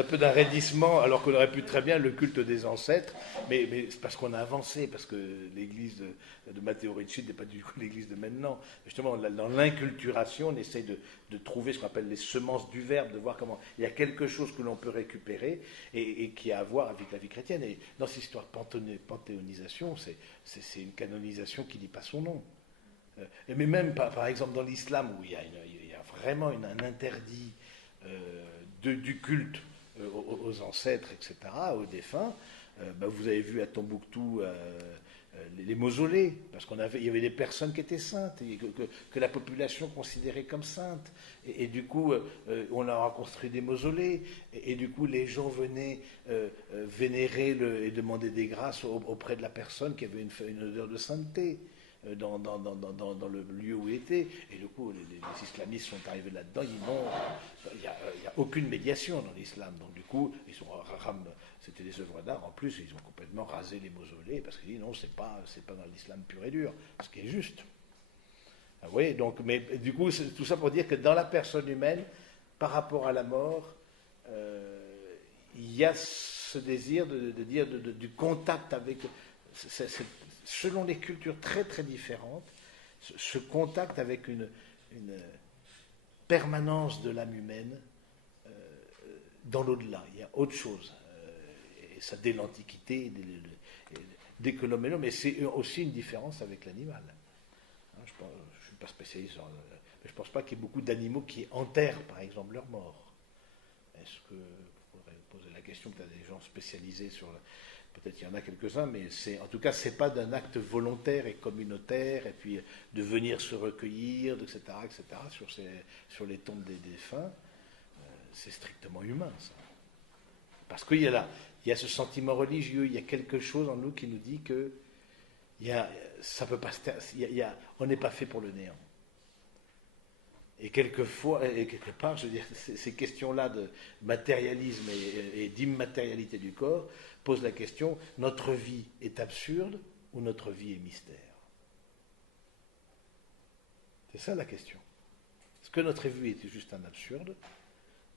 peu d'un raidissement, alors qu'on aurait pu très bien le culte des ancêtres. Mais c'est parce qu'on a avancé, parce que l'église de Matteo Ricci n'est pas du tout l'église de maintenant. Justement, dans l'inculturation, on essaye de trouver ce qu'on appelle les semences du verbe, de voir comment il y a quelque chose que l'on peut récupérer et qui a à voir avec la vie chrétienne. Et dans cette histoire de panthéonisation, c'est une canonisation qui ne dit pas son nom. Mais même, par exemple, dans l'islam, où il y a vraiment un interdit du culte aux ancêtres, etc., aux défunts, vous avez vu à Tombouctou les mausolées, parce il y avait des personnes qui étaient saintes, et que la population considérait comme saintes. Et du coup, on leur a construit des mausolées, et du coup, les gens venaient vénérer et demander des grâces auprès de la personne qui avait une odeur de sainteté. Dans le lieu où il était. Et du coup, les islamistes sont arrivés là-dedans, ils disent non, il n'y a aucune médiation dans l'islam. Donc du coup, c'était des œuvres d'art. En plus, ils ont complètement rasé les mausolées parce qu'ils disent non, c'est pas dans l'islam pur et dur, ce qui est juste. Ah, oui, donc, mais du coup, c'est tout ça pour dire que dans la personne humaine, par rapport à la mort, il y a ce désir du contact avec... selon les cultures très très différentes, ce contact avec une permanence de l'âme humaine dans l'au-delà. Il y a autre chose. Et ça dès l'Antiquité, dès que l'homme est l'homme, mais c'est aussi une différence avec l'animal. Je ne suis pas spécialiste, mais je ne pense pas qu'il y ait beaucoup d'animaux qui enterrent par exemple leurs morts. Est-ce que vous pourrez poser la question, peut-être des gens spécialisés sur... Peut-être qu'il y en a quelques-uns, mais en tout cas, ce n'est pas d'un acte volontaire et communautaire, et puis de venir se recueillir, etc., sur les tombes des défunts. C'est strictement humain, ça. Parce qu'il y a ce sentiment religieux, il y a quelque chose en nous qui nous dit que Ça peut pas, on n'est pas fait pour le néant. Et quelquefois, et quelque part, je veux dire, ces questions-là de matérialisme et d'immatérialité du corps posent la question, notre vie est absurde ou notre vie est mystère? C'est ça la question. Est-ce que notre vie est juste un absurde?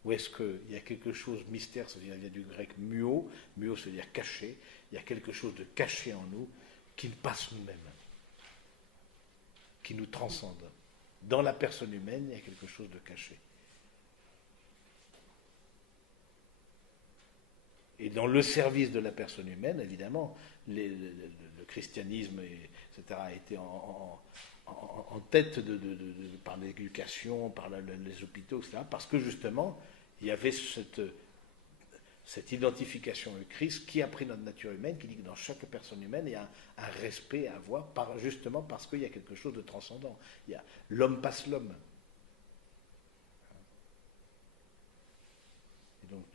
Ou est-ce qu'il y a quelque chose, mystère, ça vient du grec muo, muo ça veut dire caché, il y a quelque chose de caché en nous qui passe nous-mêmes, qui nous transcende. Dans la personne humaine, il y a quelque chose de caché. Et dans le service de la personne humaine, évidemment, le christianisme, etc., a été en tête par l'éducation, par les hôpitaux, etc., parce que justement, il y avait cette identification au Christ qui a pris notre nature humaine, qui dit que dans chaque personne humaine, il y a un respect à avoir, justement parce qu'il y a quelque chose de transcendant. L'homme passe l'homme.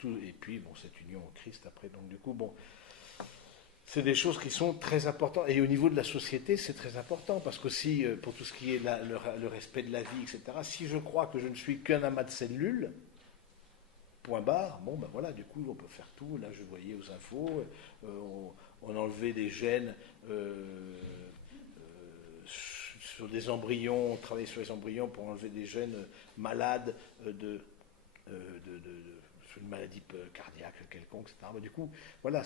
Et puis, bon, cette union au Christ après, donc du coup, bon, c'est des choses qui sont très importantes. Et au niveau de la société, c'est très important, parce qu'aussi, pour tout ce qui est le respect de la vie, etc., si je crois que je ne suis qu'un amas de cellules, point barre, bon ben voilà, du coup, on peut faire tout. Là, je voyais aux infos, on enlevait des gènes sur des embryons, on travaillait sur les embryons pour enlever des gènes malades sur une maladie cardiaque quelconque, etc. Mais du coup, voilà,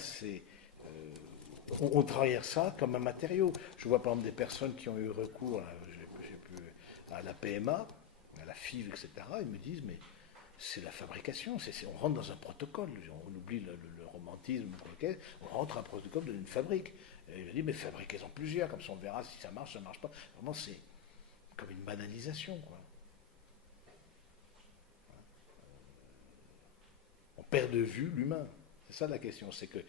on travaille ça comme un matériau. Je vois par exemple des personnes qui ont eu recours à la PMA, à la FIV, etc. Ils me disent, mais c'est la fabrication, on rentre dans un protocole, on oublie le romantisme, on rentre dans un protocole d'une fabrique. Et je dis, mais fabriquez-en plusieurs, comme ça on verra si ça marche pas. Vraiment, c'est comme une banalisation, quoi. On perd de vue l'humain. C'est ça la question, c'est que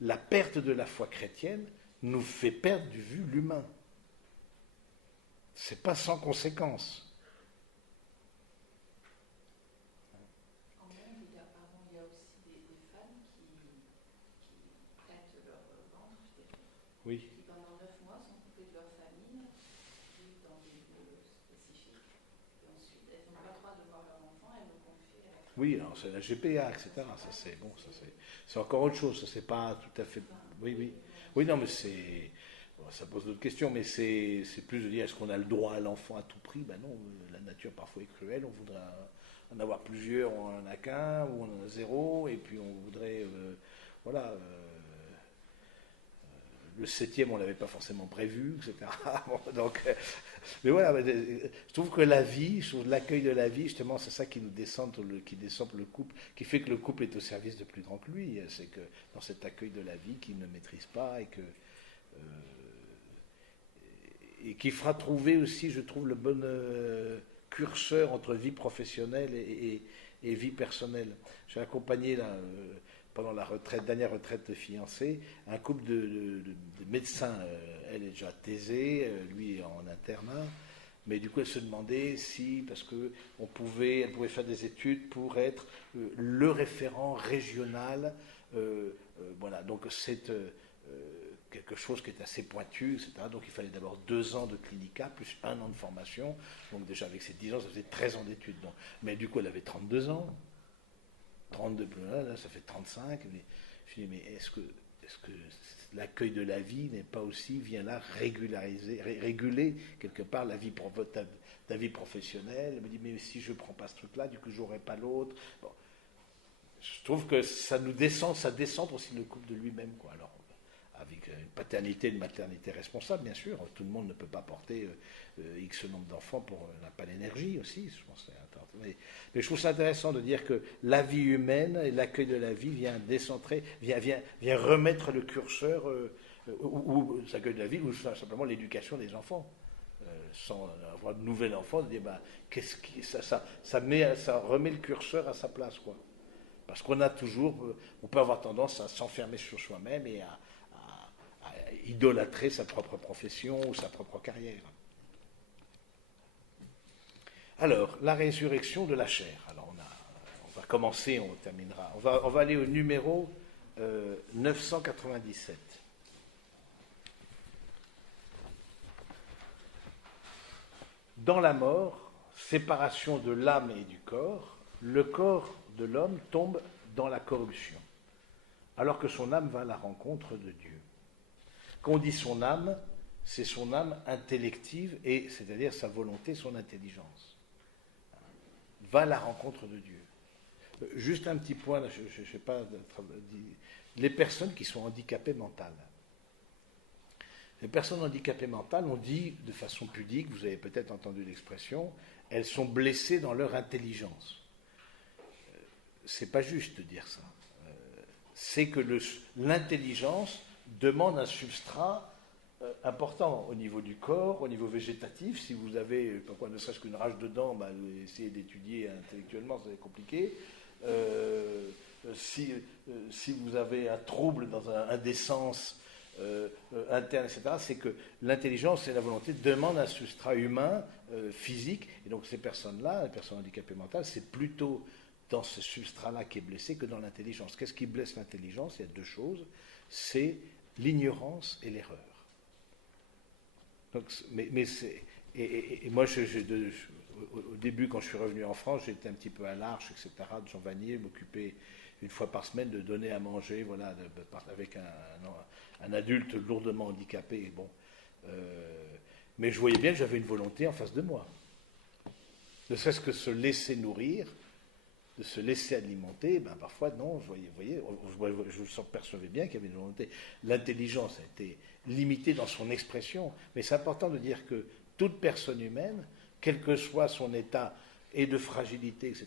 la perte de la foi chrétienne nous fait perdre de vue l'humain. C'est pas sans conséquence. Il y a aussi des femmes qui prêtent leur ventre, Oui. qui pendant 9 mois sont coupées de leur famille, vivent dans des lieux spécifiques, et ensuite elles n'ont pas le droit de voir leur enfant, elles le confient à la famille. Oui, alors c'est la GPA, etc. Ça c'est bon, c'est encore autre chose. Ça c'est pas tout à fait. Oui. Oui, non, mais c'est. Bon, ça pose d'autres questions, mais c'est plus de dire est-ce qu'on a le droit à l'enfant à tout prix? Ben non, la nature parfois est cruelle. On voudrait en avoir plusieurs, on en a qu'un, ou on en a zéro, et puis on voudrait, voilà. Le 7e, on l'avait pas forcément prévu, etc. Bon, donc, mais voilà, je trouve que la vie, l'accueil de la vie, justement, c'est ça qui nous descend, qui descend le couple, qui fait que le couple est au service de plus grand que lui. C'est que dans cet accueil de la vie qu'il ne maîtrise pas et qui fera trouver aussi, je trouve, le bon curseur entre vie professionnelle et vie personnelle. J'ai accompagné là, pendant la dernière retraite de fiancés, un couple de médecins. Elle est déjà thésée, lui est en internat, mais du coup elle se demandait si, parce que elle pouvait faire des études pour être le référent régional. Voilà, donc c'est quelque chose qui est assez pointu, etc. Donc il fallait d'abord 2 ans de clinica, plus 1 an de formation. Donc déjà avec ces 10 ans, ça faisait 13 ans d'études. Mais du coup, elle avait 32 ans. 32, là, ça fait 35. Mais je dis, mais est-ce que l'accueil de la vie n'est pas aussi, vient là réguler quelque part ta vie professionnelle? Elle me dit, mais si je ne prends pas ce truc-là, du coup, je n'aurai pas l'autre. Bon. Je trouve que ça descend aussi le couple de lui-même, quoi. Alors, avec une paternité, une maternité responsable, bien sûr. Tout le monde ne peut pas porter X nombre d'enfants, n'a pas l'énergie aussi. Je pense mais je trouve ça intéressant de dire que la vie humaine et l'accueil de la vie vient décentrer, vient remettre le curseur, ou l'accueil de la vie, ou simplement l'éducation des enfants. Sans avoir de nouvel enfant, de dire, ça remet le curseur à sa place, quoi. Parce qu'on on peut avoir tendance à s'enfermer sur soi-même et à idolâtrer sa propre profession ou sa propre carrière. Alors, la résurrection de la chair. Alors, on va commencer, on terminera. On va aller au numéro 997. dans la mort, séparation de l'âme et du corps, le corps de l'homme tombe dans la corruption, alors que son âme va à la rencontre de Dieu. Quand on dit son âme, c'est son âme intellective, et c'est-à-dire sa volonté, son intelligence. Va à la rencontre de Dieu. Juste un petit point, je ne sais pas, les personnes qui sont handicapées mentales. Les personnes handicapées mentales, on dit de façon pudique, vous avez peut-être entendu l'expression, elles sont blessées dans leur intelligence. C'est pas juste de dire ça. C'est que l'intelligence demande un substrat important au niveau du corps, au niveau végétatif. Si vous avez, pourquoi ne serait-ce qu'une rage de dents, essayez d'étudier intellectuellement, c'est compliqué. Si vous avez un trouble dans un des sens interne, etc., c'est que l'intelligence et la volonté demandent un substrat humain, physique, et donc ces personnes-là, les personnes handicapées mentales, c'est plutôt dans ce substrat-là qui est blessé que dans l'intelligence. Qu'est-ce qui blesse l'intelligence? Il y a deux choses, c'est l'ignorance et l'erreur. Donc, et moi, au début, quand je suis revenu en France, j'étais un petit peu à l'Arche, etc., de Jean Vanier, m'occuper une fois par semaine de donner à manger, voilà, avec un adulte lourdement handicapé. Bon, mais je voyais bien que j'avais une volonté en face de moi. Ne serait-ce que se laisser nourrir, de se laisser alimenter, parfois, non, je percevais bien qu'il y avait une volonté. L'intelligence a été limitée dans son expression, mais c'est important de dire que toute personne humaine, quel que soit son état et de fragilité, etc.,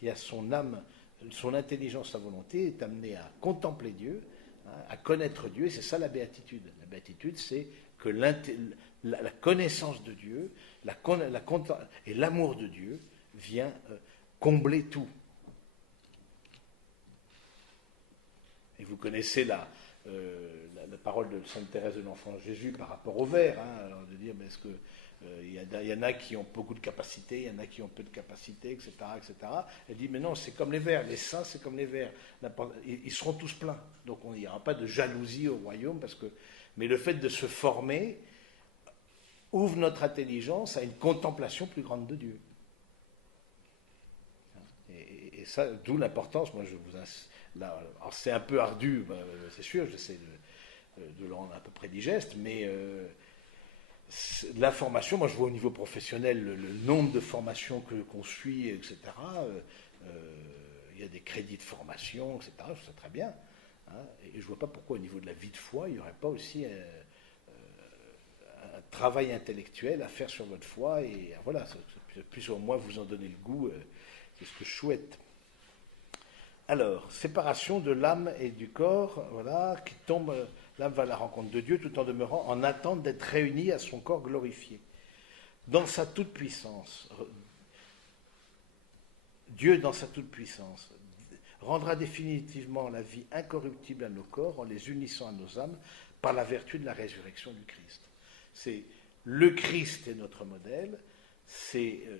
il y a son âme, son intelligence, sa volonté est amenée à contempler Dieu, à connaître Dieu, et c'est ça la béatitude. La béatitude, c'est que la connaissance de Dieu et l'amour de Dieu vient combler tout. Et vous connaissez la parole de Sainte Thérèse de l'Enfant Jésus par rapport au ver, alors de dire, est-ce que il y en a qui ont beaucoup de capacités, il y en a qui ont peu de capacités, etc., etc. Elle dit, mais non, c'est comme les vers, les saints, c'est comme les vers. Ils seront tous pleins. Donc il n'y aura pas de jalousie au royaume, mais le fait de se former ouvre notre intelligence à une contemplation plus grande de Dieu. Et ça, d'où l'importance, moi alors c'est un peu ardu, c'est sûr, j'essaie de le rendre à peu près digeste, mais la formation, moi je vois au niveau professionnel le nombre de formations qu'on suit, etc. Il y a des crédits de formation, etc. Je trouve ça très bien. Et je ne vois pas pourquoi au niveau de la vie de foi, il n'y aurait pas aussi un travail intellectuel à faire sur votre foi. Et voilà, plus au moins vous en donner le goût, c'est ce que je souhaite. Alors, séparation de l'âme et du corps, voilà, qui tombe, l'âme va à la rencontre de Dieu tout en demeurant en attente d'être réunie à son corps glorifié. Dans sa toute-puissance, Dieu dans sa toute-puissance rendra définitivement la vie incorruptible à nos corps en les unissant à nos âmes par la vertu de la résurrection du Christ. C'est le Christ est notre modèle,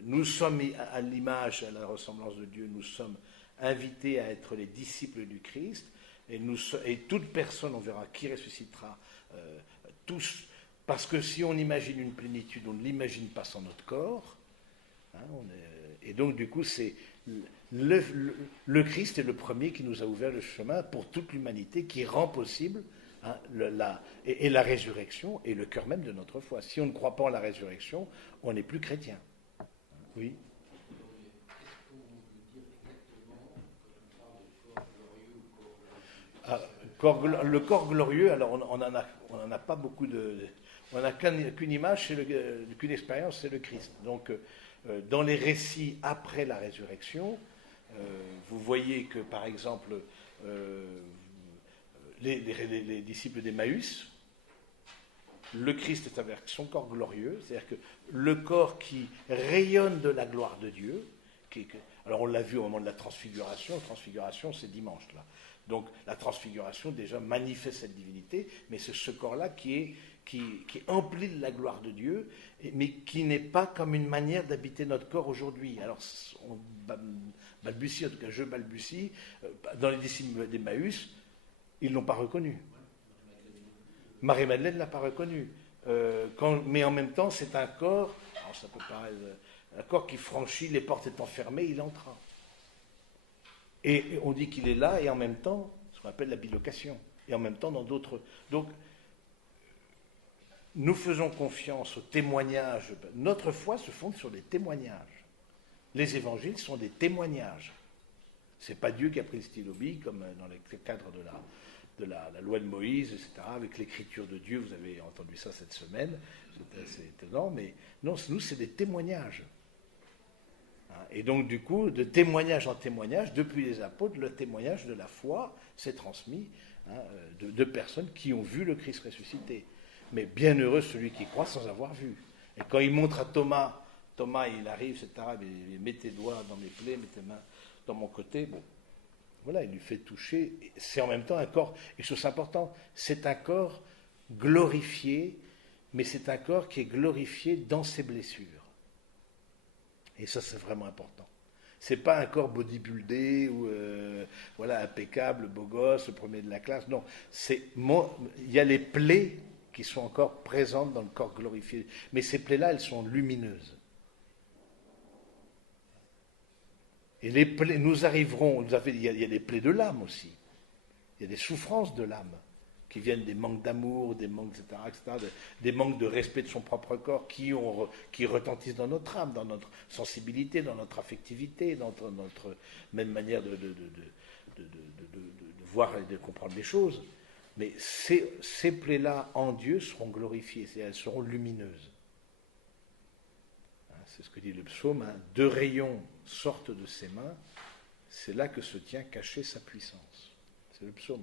nous sommes à l'image, à la ressemblance de Dieu, nous sommes invités à être les disciples du Christ, et toute personne, on verra, qui ressuscitera, tous, parce que si on imagine une plénitude, on ne l'imagine pas sans notre corps, et donc du coup, c'est le Christ est le premier qui nous a ouvert le chemin pour toute l'humanité, qui rend possible et la résurrection et le cœur même de notre foi. Si on ne croit pas en la résurrection, on n'est plus chrétien. Oui. Le corps glorieux, alors on n'en a pas beaucoup on n'a qu'une image, qu'une expérience, c'est le Christ. Donc, dans les récits après la résurrection, vous voyez que, par exemple, les disciples d'Emmaüs, le Christ est avec son corps glorieux, c'est-à-dire que le corps qui rayonne de la gloire de Dieu, alors on l'a vu au moment de la transfiguration c'est dimanche là. Donc la transfiguration déjà manifeste cette divinité, mais c'est ce corps-là qui est empli de la gloire de Dieu, mais qui n'est pas comme une manière d'habiter notre corps aujourd'hui. Alors on balbutie, en tout cas je balbutie, dans les disciples d'Emmaüs, ils ne l'ont pas reconnu. Marie-Madeleine ne l'a pas reconnu. Mais en même temps, c'est un corps, ça peut paraître... Un corps qui franchit, les portes étant fermées, il entra. Et on dit qu'il est là, et en même temps, ce qu'on appelle la bilocation. Et en même temps, dans d'autres... Donc, nous faisons confiance aux témoignages. Notre foi se fonde sur des témoignages. Les évangiles sont des témoignages. Ce n'est pas Dieu qui a pris le stylo bille, comme dans le cadre de la loi de Moïse, etc., avec l'écriture de Dieu. Vous avez entendu ça cette semaine. C'est assez étonnant, mais non, nous, c'est des témoignages. Et donc, du coup, de témoignage en témoignage, depuis les apôtres, le témoignage de la foi s'est transmis de personnes qui ont vu le Christ ressuscité. Mais bienheureux celui qui croit sans avoir vu. Et quand il montre à Thomas, il arrive, etc., il met tes doigts dans mes plaies, mets tes mains dans mon côté, bon, voilà, il lui fait toucher. C'est en même temps un corps, et chose importante, c'est un corps glorifié, mais c'est un corps qui est glorifié dans ses blessures. Et ça, c'est vraiment important. C'est pas un corps bodybuildé ou voilà, impeccable, beau gosse, le premier de la classe. Non, il y a les plaies qui sont encore présentes dans le corps glorifié. Mais ces plaies-là, elles sont lumineuses. Et les plaies, il y a des plaies de l'âme aussi. Il y a des souffrances de l'âme qui viennent des manques d'amour, des manques, etc., des manques de respect de son propre corps qui retentissent dans notre âme, dans notre sensibilité, dans notre affectivité, dans notre même manière de voir et de comprendre les choses. Mais ces plaies-là en Dieu seront glorifiées, elles seront lumineuses. C'est ce que dit le psaume, 2 rayons sortent de ses mains, c'est là que se tient cachée sa puissance. C'est le psaume,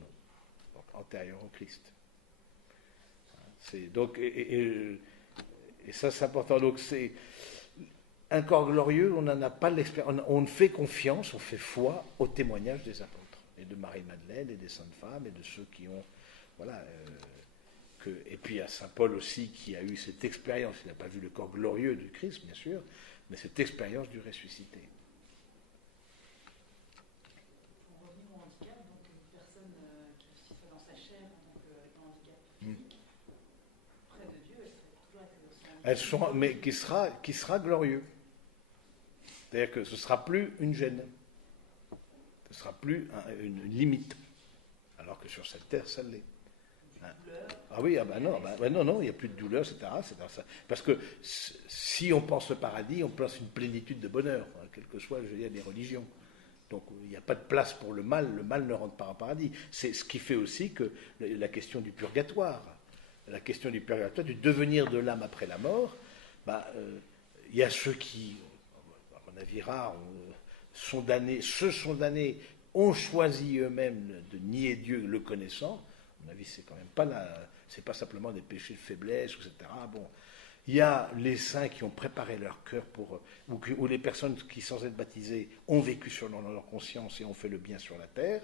donc antérieur au Christ. Et ça c'est important. Donc c'est un corps glorieux, on n'en a pas l'expérience, on fait confiance, on fait foi au témoignage des apôtres, et de Marie-Madeleine, et des saintes femmes, et de ceux qui ont... Voilà, et puis à saint Paul aussi, qui a eu cette expérience, il n'a pas vu le corps glorieux du Christ, bien sûr, mais cette expérience du ressuscité. Pour revenir au handicap, donc une personne qui soit dans sa chair en tant qu'étant handicap physique, près de Dieu, elle serait toujours avec Mais qui sera glorieux. C'est-à-dire que ce ne sera plus une gêne, ce ne sera plus une limite, alors que sur cette terre, ça l'est. Ah oui, non, il n'y a plus de douleur, etc. Parce que si on pense au paradis, on pense une plénitude de bonheur, quelles que soient, les religions. Donc il n'y a pas de place pour le mal ne rentre pas au paradis. C'est ce qui fait aussi que la question du purgatoire, du devenir de l'âme après la mort, il y a ceux qui, à mon avis rare, sont damnés, ont choisi eux-mêmes de nier Dieu le connaissant. À mon avis, c'est quand même c'est pas simplement des péchés de faiblesse, etc. Bon, il y a les saints qui ont préparé leur cœur ou les personnes qui, sans être baptisées, ont vécu selon leur conscience et ont fait le bien sur la terre.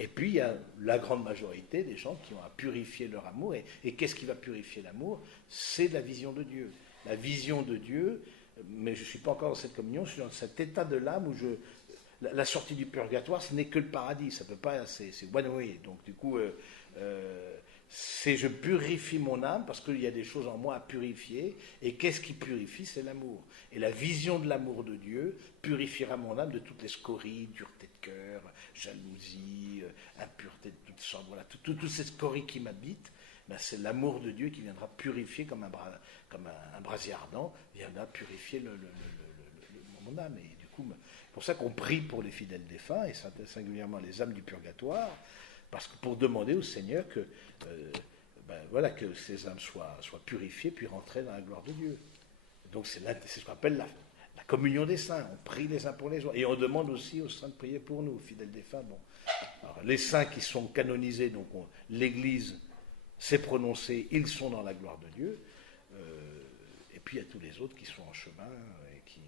Et puis, il y a la grande majorité des gens qui ont à purifier leur amour. Et qu'est-ce qui va purifier l'amour? C'est la vision de Dieu. La vision de Dieu, mais je ne suis pas encore dans cette communion, je suis dans cet état de l'âme où la sortie du purgatoire, ce n'est que le paradis. Ça peut pas, c'est one way. Donc, du coup... je purifie mon âme parce qu'il y a des choses en moi à purifier, et qu'est-ce qui purifie? C'est l'amour. Et la vision de l'amour de Dieu purifiera mon âme de toutes les scories, dureté de cœur, jalousie, impureté de toutes sortes, voilà, toutes ces scories qui m'habitent. C'est l'amour de Dieu qui viendra purifier comme un brasier ardent, viendra purifier mon âme. Et du coup, c'est pour ça qu'on prie pour les fidèles défunts, et singulièrement les âmes du purgatoire, parce que pour demander au Seigneur que ces âmes soient purifiées, puis rentrer dans la gloire de Dieu. Donc c'est ce qu'on appelle la communion des saints. On prie les uns pour les autres. Et on demande aussi aux saints de prier pour nous, fidèles défunts. Bon. Alors, les saints qui sont canonisés, donc l'Église s'est prononcée, ils sont dans la gloire de Dieu. Et puis il y a tous les autres qui sont en chemin et qui...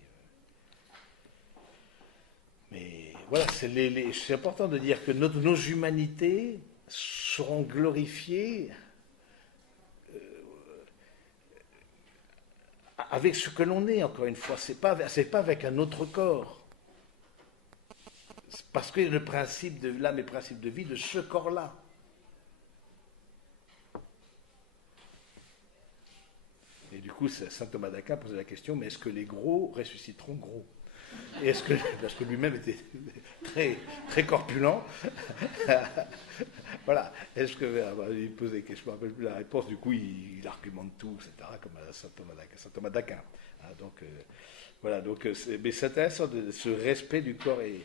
Mais voilà, c'est important de dire que nos humanités seront glorifiées avec ce que l'on est, encore une fois. C'est pas avec un autre corps. Parce que le principe de l'âme est le principe de vie de ce corps-là. Et du coup, coup, saint Thomas d'Aquin posait la question, mais est-ce que les gros ressusciteront gros? Et parce que lui-même était très, très corpulent, voilà. Est-ce que il posait, je ne me rappelle plus la réponse. Du coup, il argumente tout, etc. Comme à saint Thomas d'Aquin. Donc, voilà. Donc, mais c'est intéressant de ce respect du corps et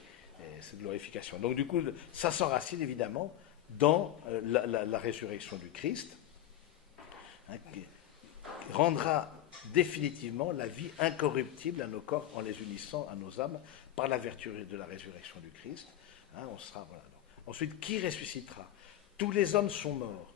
cette glorification. Donc, du coup, ça s'enracine évidemment dans la résurrection du Christ, qui rendra définitivement la vie incorruptible à nos corps en les unissant à nos âmes par la vertu de la résurrection du Christ. On sera, voilà. Ensuite, qui ressuscitera? Tous les hommes sont morts.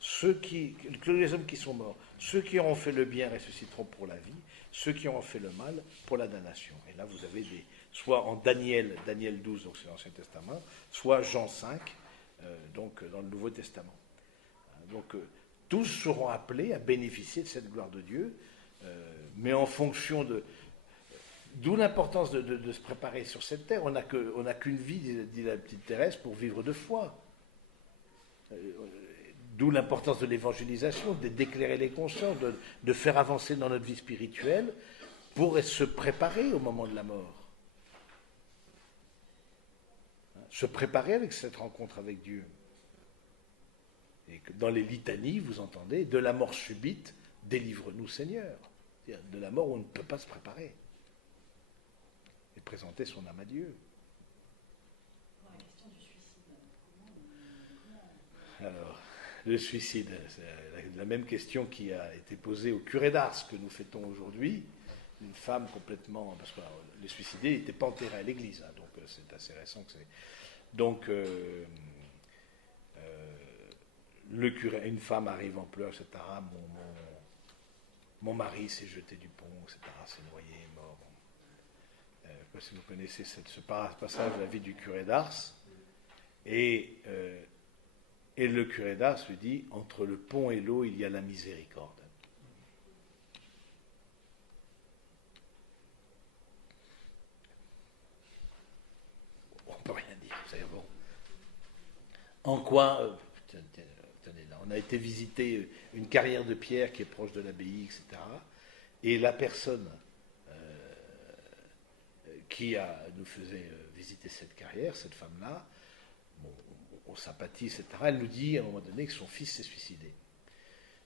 Tous les hommes qui sont morts, ceux qui auront fait le bien ressusciteront pour la vie, ceux qui auront fait le mal pour la damnation. Et là, vous avez soit en Daniel 12, donc c'est l'Ancien Testament, soit Jean 5, donc dans le Nouveau Testament. Donc, tous seront appelés à bénéficier de cette gloire de Dieu, mais en fonction de... D'où l'importance de se préparer sur cette terre. On n'a qu'une vie, dit la petite Thérèse, pour vivre de foi. D'où l'importance de l'évangélisation, d'éclairer les consciences, de faire avancer dans notre vie spirituelle pour se préparer au moment de la mort. Se préparer avec cette rencontre avec Dieu. Et que dans les litanies, vous entendez, de la mort subite, délivre-nous Seigneur. C'est-à-dire de la mort où on ne peut pas se préparer. Et présenter son âme à Dieu. La question du suicide. Alors, le suicide, c'est la même question qui a été posée au curé d'Ars que nous fêtons aujourd'hui. Une femme complètement... Parce que les suicidés n'étaient pas enterrés à l'église, donc c'est assez récent que c'est... Donc... le curé, une femme arrive en pleurs, etc. Mon mari s'est jeté du pont, etc. S'est noyé, mort. Je ne sais pas si vous connaissez ce passage de la vie du curé d'Ars. Et le curé d'Ars lui dit, entre le pont et l'eau, il y a la miséricorde. On ne peut rien dire, c'est bon. En quoi... On a été visiter une carrière de pierre qui est proche de l'abbaye, etc. Et la personne qui nous faisait visiter cette carrière, cette femme-là, on sympathise, etc. Elle nous dit à un moment donné que son fils s'est suicidé.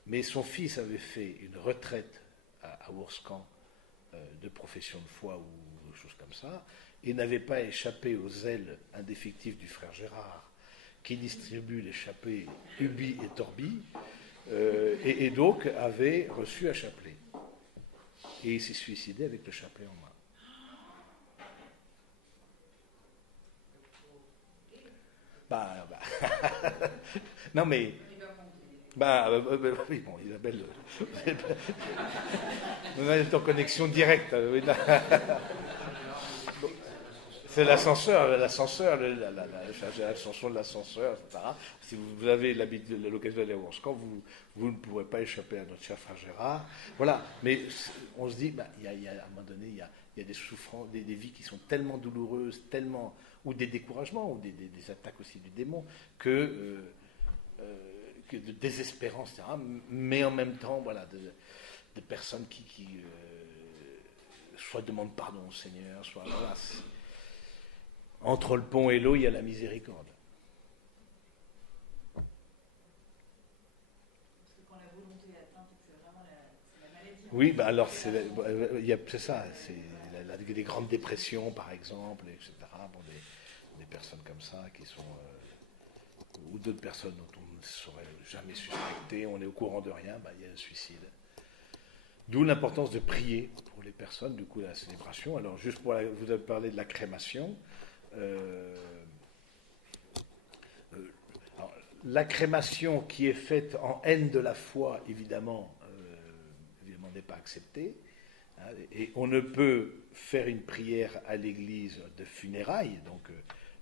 Mais son fils avait fait une retraite à Ourscan de profession de foi ou des choses comme ça, et n'avait pas échappé aux ailes indéfectibles du frère Gérard, qui distribue les chapelets Ubi et Torbi, et donc avait reçu un chapelet. Et il s'est suicidé avec le chapelet en main. Non mais... oui, bon, Isabelle, on est en connexion directe. C'est l'ascenseur, l'ascension de l'ascenseur, etc. Si vous avez l'occasion d'aller à Ourscan, vous ne pourrez pas échapper à notre cher frère Gérard. Voilà, mais on se dit, à un moment donné, il y a des souffrances, des vies qui sont tellement douloureuses, ou des découragements, ou des attaques aussi du démon, que de désespérance, etc. Mais en même temps, voilà, de personnes qui soit demandent pardon au Seigneur, soit... Voilà, entre le pont et l'eau, il y a la miséricorde. Parce que quand la volonté est atteinte, c'est vraiment la maladie. Oui, alors c'est ça. C'est des grandes dépressions, par exemple, etc. Bon, des personnes comme ça qui sont... ou d'autres personnes dont on ne saurait jamais suspecter, on est au courant de rien, il y a un suicide. D'où l'importance de prier pour les personnes, du coup, la célébration. Alors, juste vous avez parlé de la crémation. Alors, la crémation qui est faite en haine de la foi, évidemment n'est pas acceptée. Hein, et on ne peut faire une prière à l'église de funérailles, donc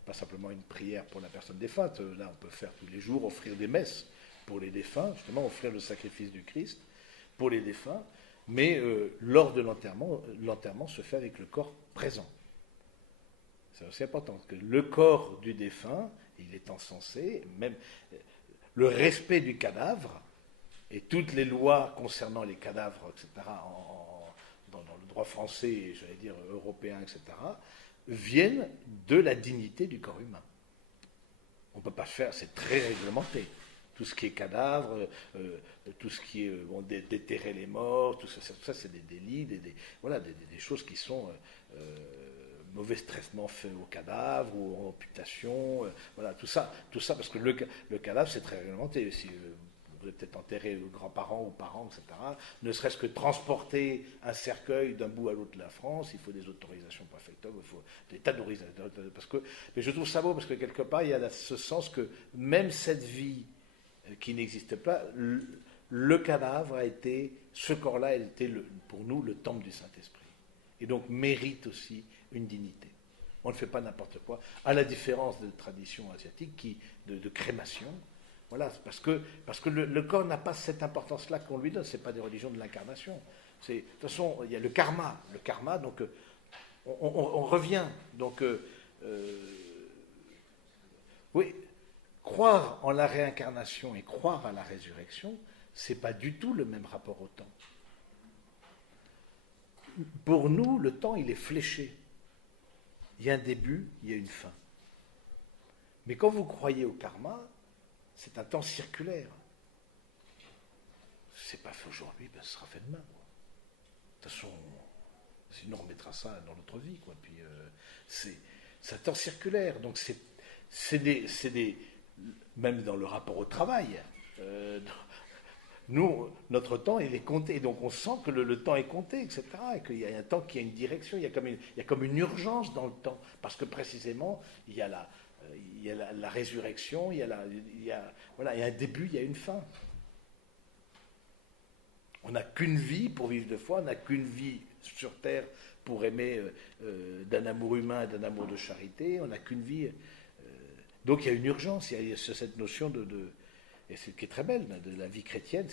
pas simplement une prière pour la personne défunte. Là, on peut faire tous les jours, offrir des messes pour les défunts, justement, offrir le sacrifice du Christ pour les défunts. Mais lors de l'enterrement se fait avec le corps présent. C'est aussi important, parce que le corps du défunt, il est encensé, même le respect du cadavre et toutes les lois concernant les cadavres, etc., dans le droit français, et j'allais dire européen, etc., viennent de la dignité du corps humain. On ne peut pas faire, c'est très réglementé. Tout ce qui est cadavre, tout ce qui est déterrer les morts, tout ça c'est des délits, voilà, des choses qui sont mauvais traitement fait au cadavre ou en amputation, voilà, tout ça, parce que le cadavre c'est très réglementé. Si vous êtes peut-être enterré grands-parents ou parents, etc., ne serait-ce que transporter un cercueil d'un bout à l'autre de la France, il faut des autorisations préfectorales, il faut des tas d'autorisations. Mais je trouve ça beau parce que quelque part, il y a ce sens que même cette vie qui n'existe pas, le cadavre a été, ce corps-là a été pour nous le temple du Saint-Esprit. Et donc mérite aussi une dignité. On ne fait pas n'importe quoi, à la différence de traditions asiatiques de crémation. Voilà, parce que le corps n'a pas cette importance-là qu'on lui donne. Ce n'est pas des religions de l'incarnation. De toute façon, il y a le karma. Le karma, donc, on revient. Donc, oui, croire en la réincarnation et croire à la résurrection, ce n'est pas du tout le même rapport au temps. Pour nous, le temps, il est fléché. Il y a un début, il y a une fin. Mais quand vous croyez au karma, c'est un temps circulaire. C'est pas fait aujourd'hui, ben ce sera fait demain. De toute façon, sinon on remettra ça dans notre vie, quoi. Puis c'est un temps circulaire. Donc c'est des même dans le rapport au travail. Nous, notre temps, il est compté. Donc on sent que le temps est compté, etc. Et qu'il y a un temps qui a une direction. Il y a comme une urgence dans le temps, parce que précisément il y a la résurrection, il y a un début, il y a une fin. On n'a qu'une vie pour vivre de foi, on n'a qu'une vie sur terre pour aimer d'un amour humain, d'un amour de charité, on n'a qu'une vie. Donc il y a une urgence, il y a cette notion et c'est ce qui est très belle, de la vie chrétienne,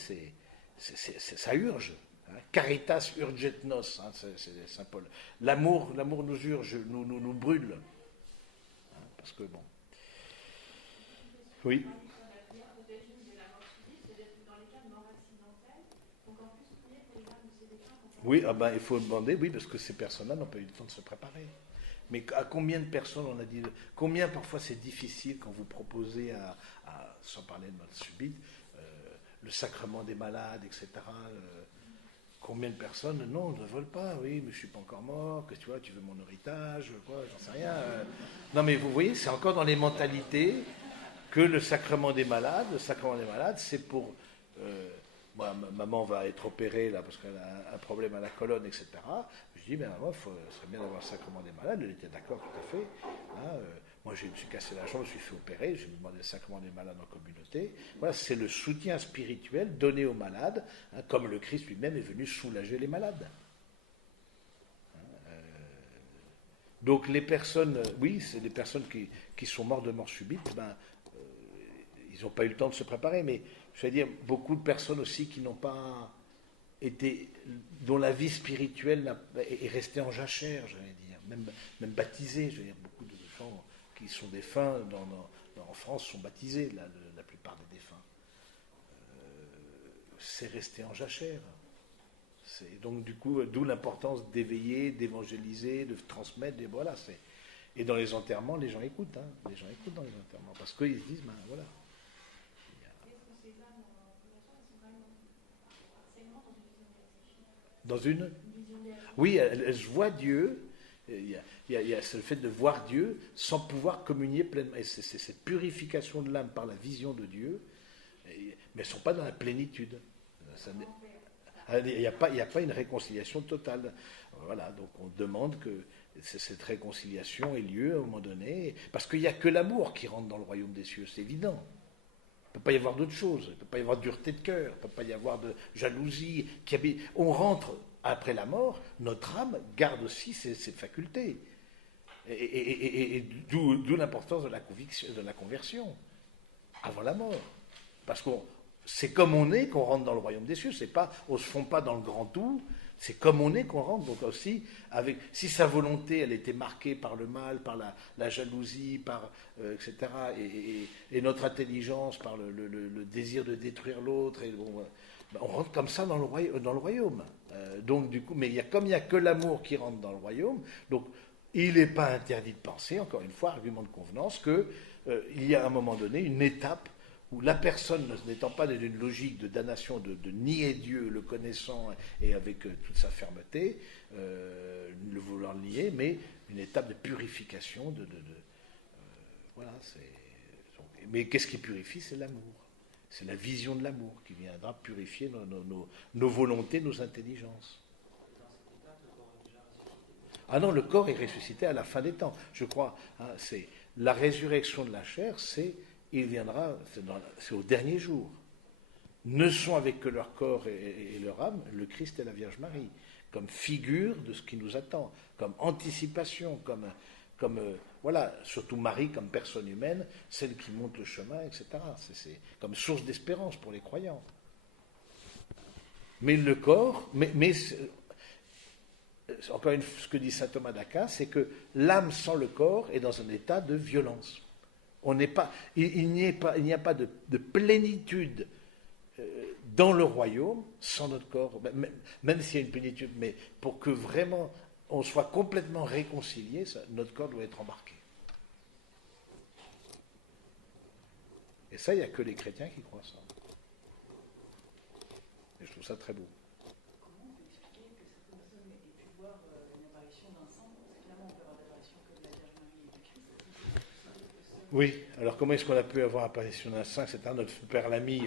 ça urge. Hein. Caritas urget nos, hein, c'est Saint Paul. L'amour nous urge, nous brûle. Parce que bon. Oui. Oui, il faut demander, oui, parce que ces personnes-là n'ont pas eu le temps de se préparer. Mais à combien de personnes on a dit, combien parfois c'est difficile quand vous proposez sans parler de mort subite, le sacrement des malades, etc. Combien de personnes, non, ne veulent pas, oui, mais je ne suis pas encore mort, que tu vois, tu veux mon héritage, quoi, j'en sais rien. Non, mais vous voyez, c'est encore dans les mentalités que le sacrement des malades, c'est pour... moi, maman va être opérée, là, parce qu'elle a un problème à la colonne, etc. Je dis, ben, maman, ce serait bien d'avoir le sacrement des malades. Elle était d'accord, tout à fait. Hein, moi, je me suis cassé la jambe, je me suis fait opérer, j'ai demandé le sacrement des malades en communauté. Voilà, c'est le soutien spirituel donné aux malades, hein, comme le Christ lui-même est venu soulager les malades. Donc les personnes, oui, c'est des personnes qui sont mortes de mort subite, ils n'ont pas eu le temps de se préparer, mais je veux dire, beaucoup de personnes aussi qui n'ont pas été, dont la vie spirituelle est restée en jachère, j'allais dire, même baptisées, je veux dire, beaucoup de gens qui sont défunts en France sont baptisés, la plupart des défunts. C'est resté en jachère. Donc du coup, d'où l'importance d'éveiller, d'évangéliser, de transmettre, voilà. Et dans les enterrements, les gens écoutent, hein, les gens écoutent dans les enterrements, parce qu'ils se disent, ben voilà. Dans une... Oui, je vois Dieu, il y a le fait de voir Dieu sans pouvoir communier pleinement. Et c'est cette purification de l'âme par la vision de Dieu, mais elles ne sont pas dans la plénitude. Il n'y a pas une réconciliation totale. Voilà, donc on demande que cette réconciliation ait lieu à un moment donné, parce qu'il n'y a que l'amour qui rentre dans le royaume des cieux, c'est évident. Il ne peut pas y avoir d'autre chose, il ne peut pas y avoir de dureté de cœur, il ne peut pas y avoir de jalousie. On rentre après la mort, notre âme garde aussi ses facultés. Et d'où l'importance de la conversion avant la mort. Parce que c'est comme on est qu'on rentre dans le royaume des cieux. C'est pas, on se fond pas dans le grand tout. C'est comme on est qu'on rentre. Donc aussi, si sa volonté, elle était marquée par le mal, par la jalousie, par etc. Et notre intelligence, par le désir de détruire l'autre. Et bon, on rentre comme ça dans le royaume. Donc du coup, mais comme il n'y a que l'amour qui rentre dans le royaume, donc il n'est pas interdit de penser, encore une fois, argument de convenance, qu'il y a à un moment donné une étape où la personne, n'étant pas dans une logique de damnation, de nier Dieu, le connaissant et avec toute sa fermeté, le vouloir le nier, mais une étape de purification, voilà. Mais qu'est-ce qui purifie? C'est l'amour. C'est la vision de l'amour qui viendra purifier nos volontés, nos intelligences. Ah non, le corps est ressuscité à la fin des temps. Je crois, c'est la résurrection de la chair, il viendra, c'est au dernier jour. Ne sont avec que leur corps et leur âme, le Christ et la Vierge Marie, comme figure de ce qui nous attend, comme anticipation, comme voilà, surtout Marie comme personne humaine, celle qui montre le chemin, etc. C'est comme source d'espérance pour les croyants. Mais le corps, encore une fois, ce que dit saint Thomas d'Aquin, c'est que l'âme sans le corps est dans un état de violence. Il n'y a pas de plénitude dans le royaume sans notre corps, même s'il y a une plénitude, mais pour que vraiment on soit complètement réconcilié, notre corps doit être embarqué. Et ça, il n'y a que les chrétiens qui croient ça. Et je trouve ça très beau. Comment on peut expliquer que certaines personnes aient pu voir une apparition d'un saint? Parce que clairement, on peut avoir l'apparition que de la Vierge Marie et du Christ. Oui, alors comment est-ce qu'on a pu avoir l'apparition d'un saint, etc. Notre père Lamy,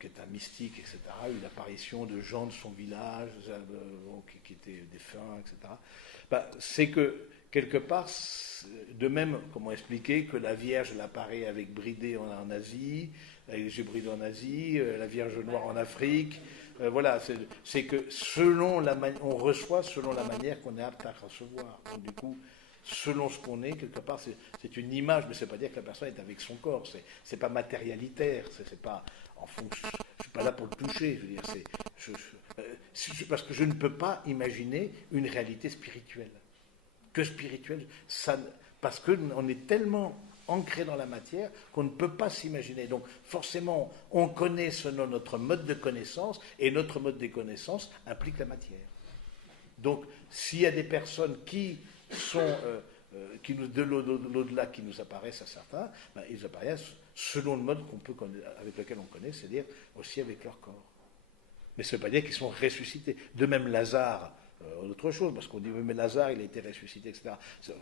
qui est un mystique, etc., a eu l'apparition de gens de son village, qui étaient défunts, etc. C'est que, quelque part, de même, comment expliquer que la Vierge, elle apparaît avec Bridé en Asie, avec les yeux bridés en Asie, la Vierge noire en Afrique. Voilà, c'est que on reçoit selon la manière qu'on est apte à recevoir. Donc, du coup, selon ce qu'on est, quelque part, c'est une image, mais ça ne veut pas dire que la personne est avec son corps. C'est pas matérialitaire, c'est pas en fonction. Je suis pas là pour le toucher. Je veux dire, parce que je ne peux pas imaginer une réalité spirituelle. Que spirituelle, parce qu'on est tellement ancré dans la matière qu'on ne peut pas s'imaginer. Donc forcément, on connaît selon notre mode de connaissance, et notre mode de connaissance implique la matière. Donc s'il y a des personnes qui sont de l'au-delà qui nous apparaissent à certains, ils apparaissent selon le mode avec lequel on connaît, c'est-à-dire aussi avec leur corps. Mais ça ne veut pas dire qu'ils sont ressuscités. De même Lazare, autre chose, parce qu'on dit oui, mais Lazare, il a été ressuscité, etc.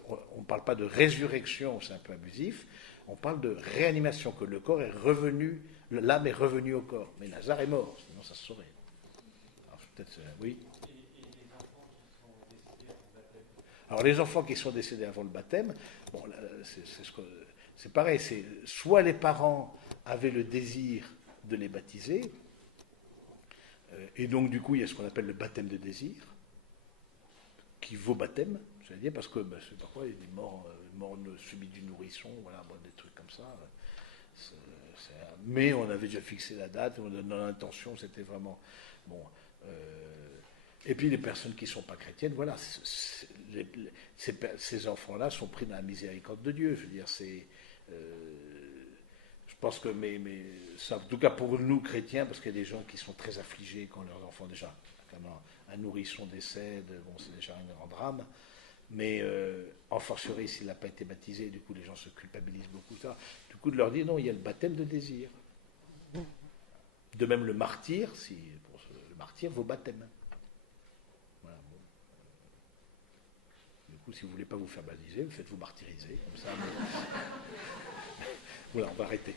On ne parle pas de résurrection, c'est un peu abusif, on parle de réanimation, que le corps est revenu, l'âme est revenue au corps. Mais Lazare est mort, sinon ça se saurait. Alors peut-être, oui. Alors les enfants qui sont décédés avant le baptême, bon, c'est pareil, c'est soit les parents avaient le désir de les baptiser, et donc du coup il y a ce qu'on appelle le baptême de désir, qui vaut baptême, c'est-à-dire parce que c'est parfois il y a des morts subies du nourrisson, voilà, des trucs comme ça. Mais on avait déjà fixé la date, dans l'intention, c'était vraiment bon. Et puis les personnes qui ne sont pas chrétiennes, voilà, ces enfants-là sont pris dans la miséricorde de Dieu. Je veux dire, je pense que, ça, en tout cas pour nous chrétiens, parce qu'il y a des gens qui sont très affligés quand leurs enfants déjà, quand un nourrisson décède, bon, c'est déjà un grand drame. Mais en fortiori, s'il n'a pas été baptisé, du coup les gens se culpabilisent beaucoup. Ça. Du coup de leur dire non, il y a le baptême de désir. De même le martyr, le martyr vaut baptême. Voilà, bon. Du coup, si vous ne voulez pas vous faire baptiser, vous faites-vous martyriser, comme ça. Voilà, on va arrêter.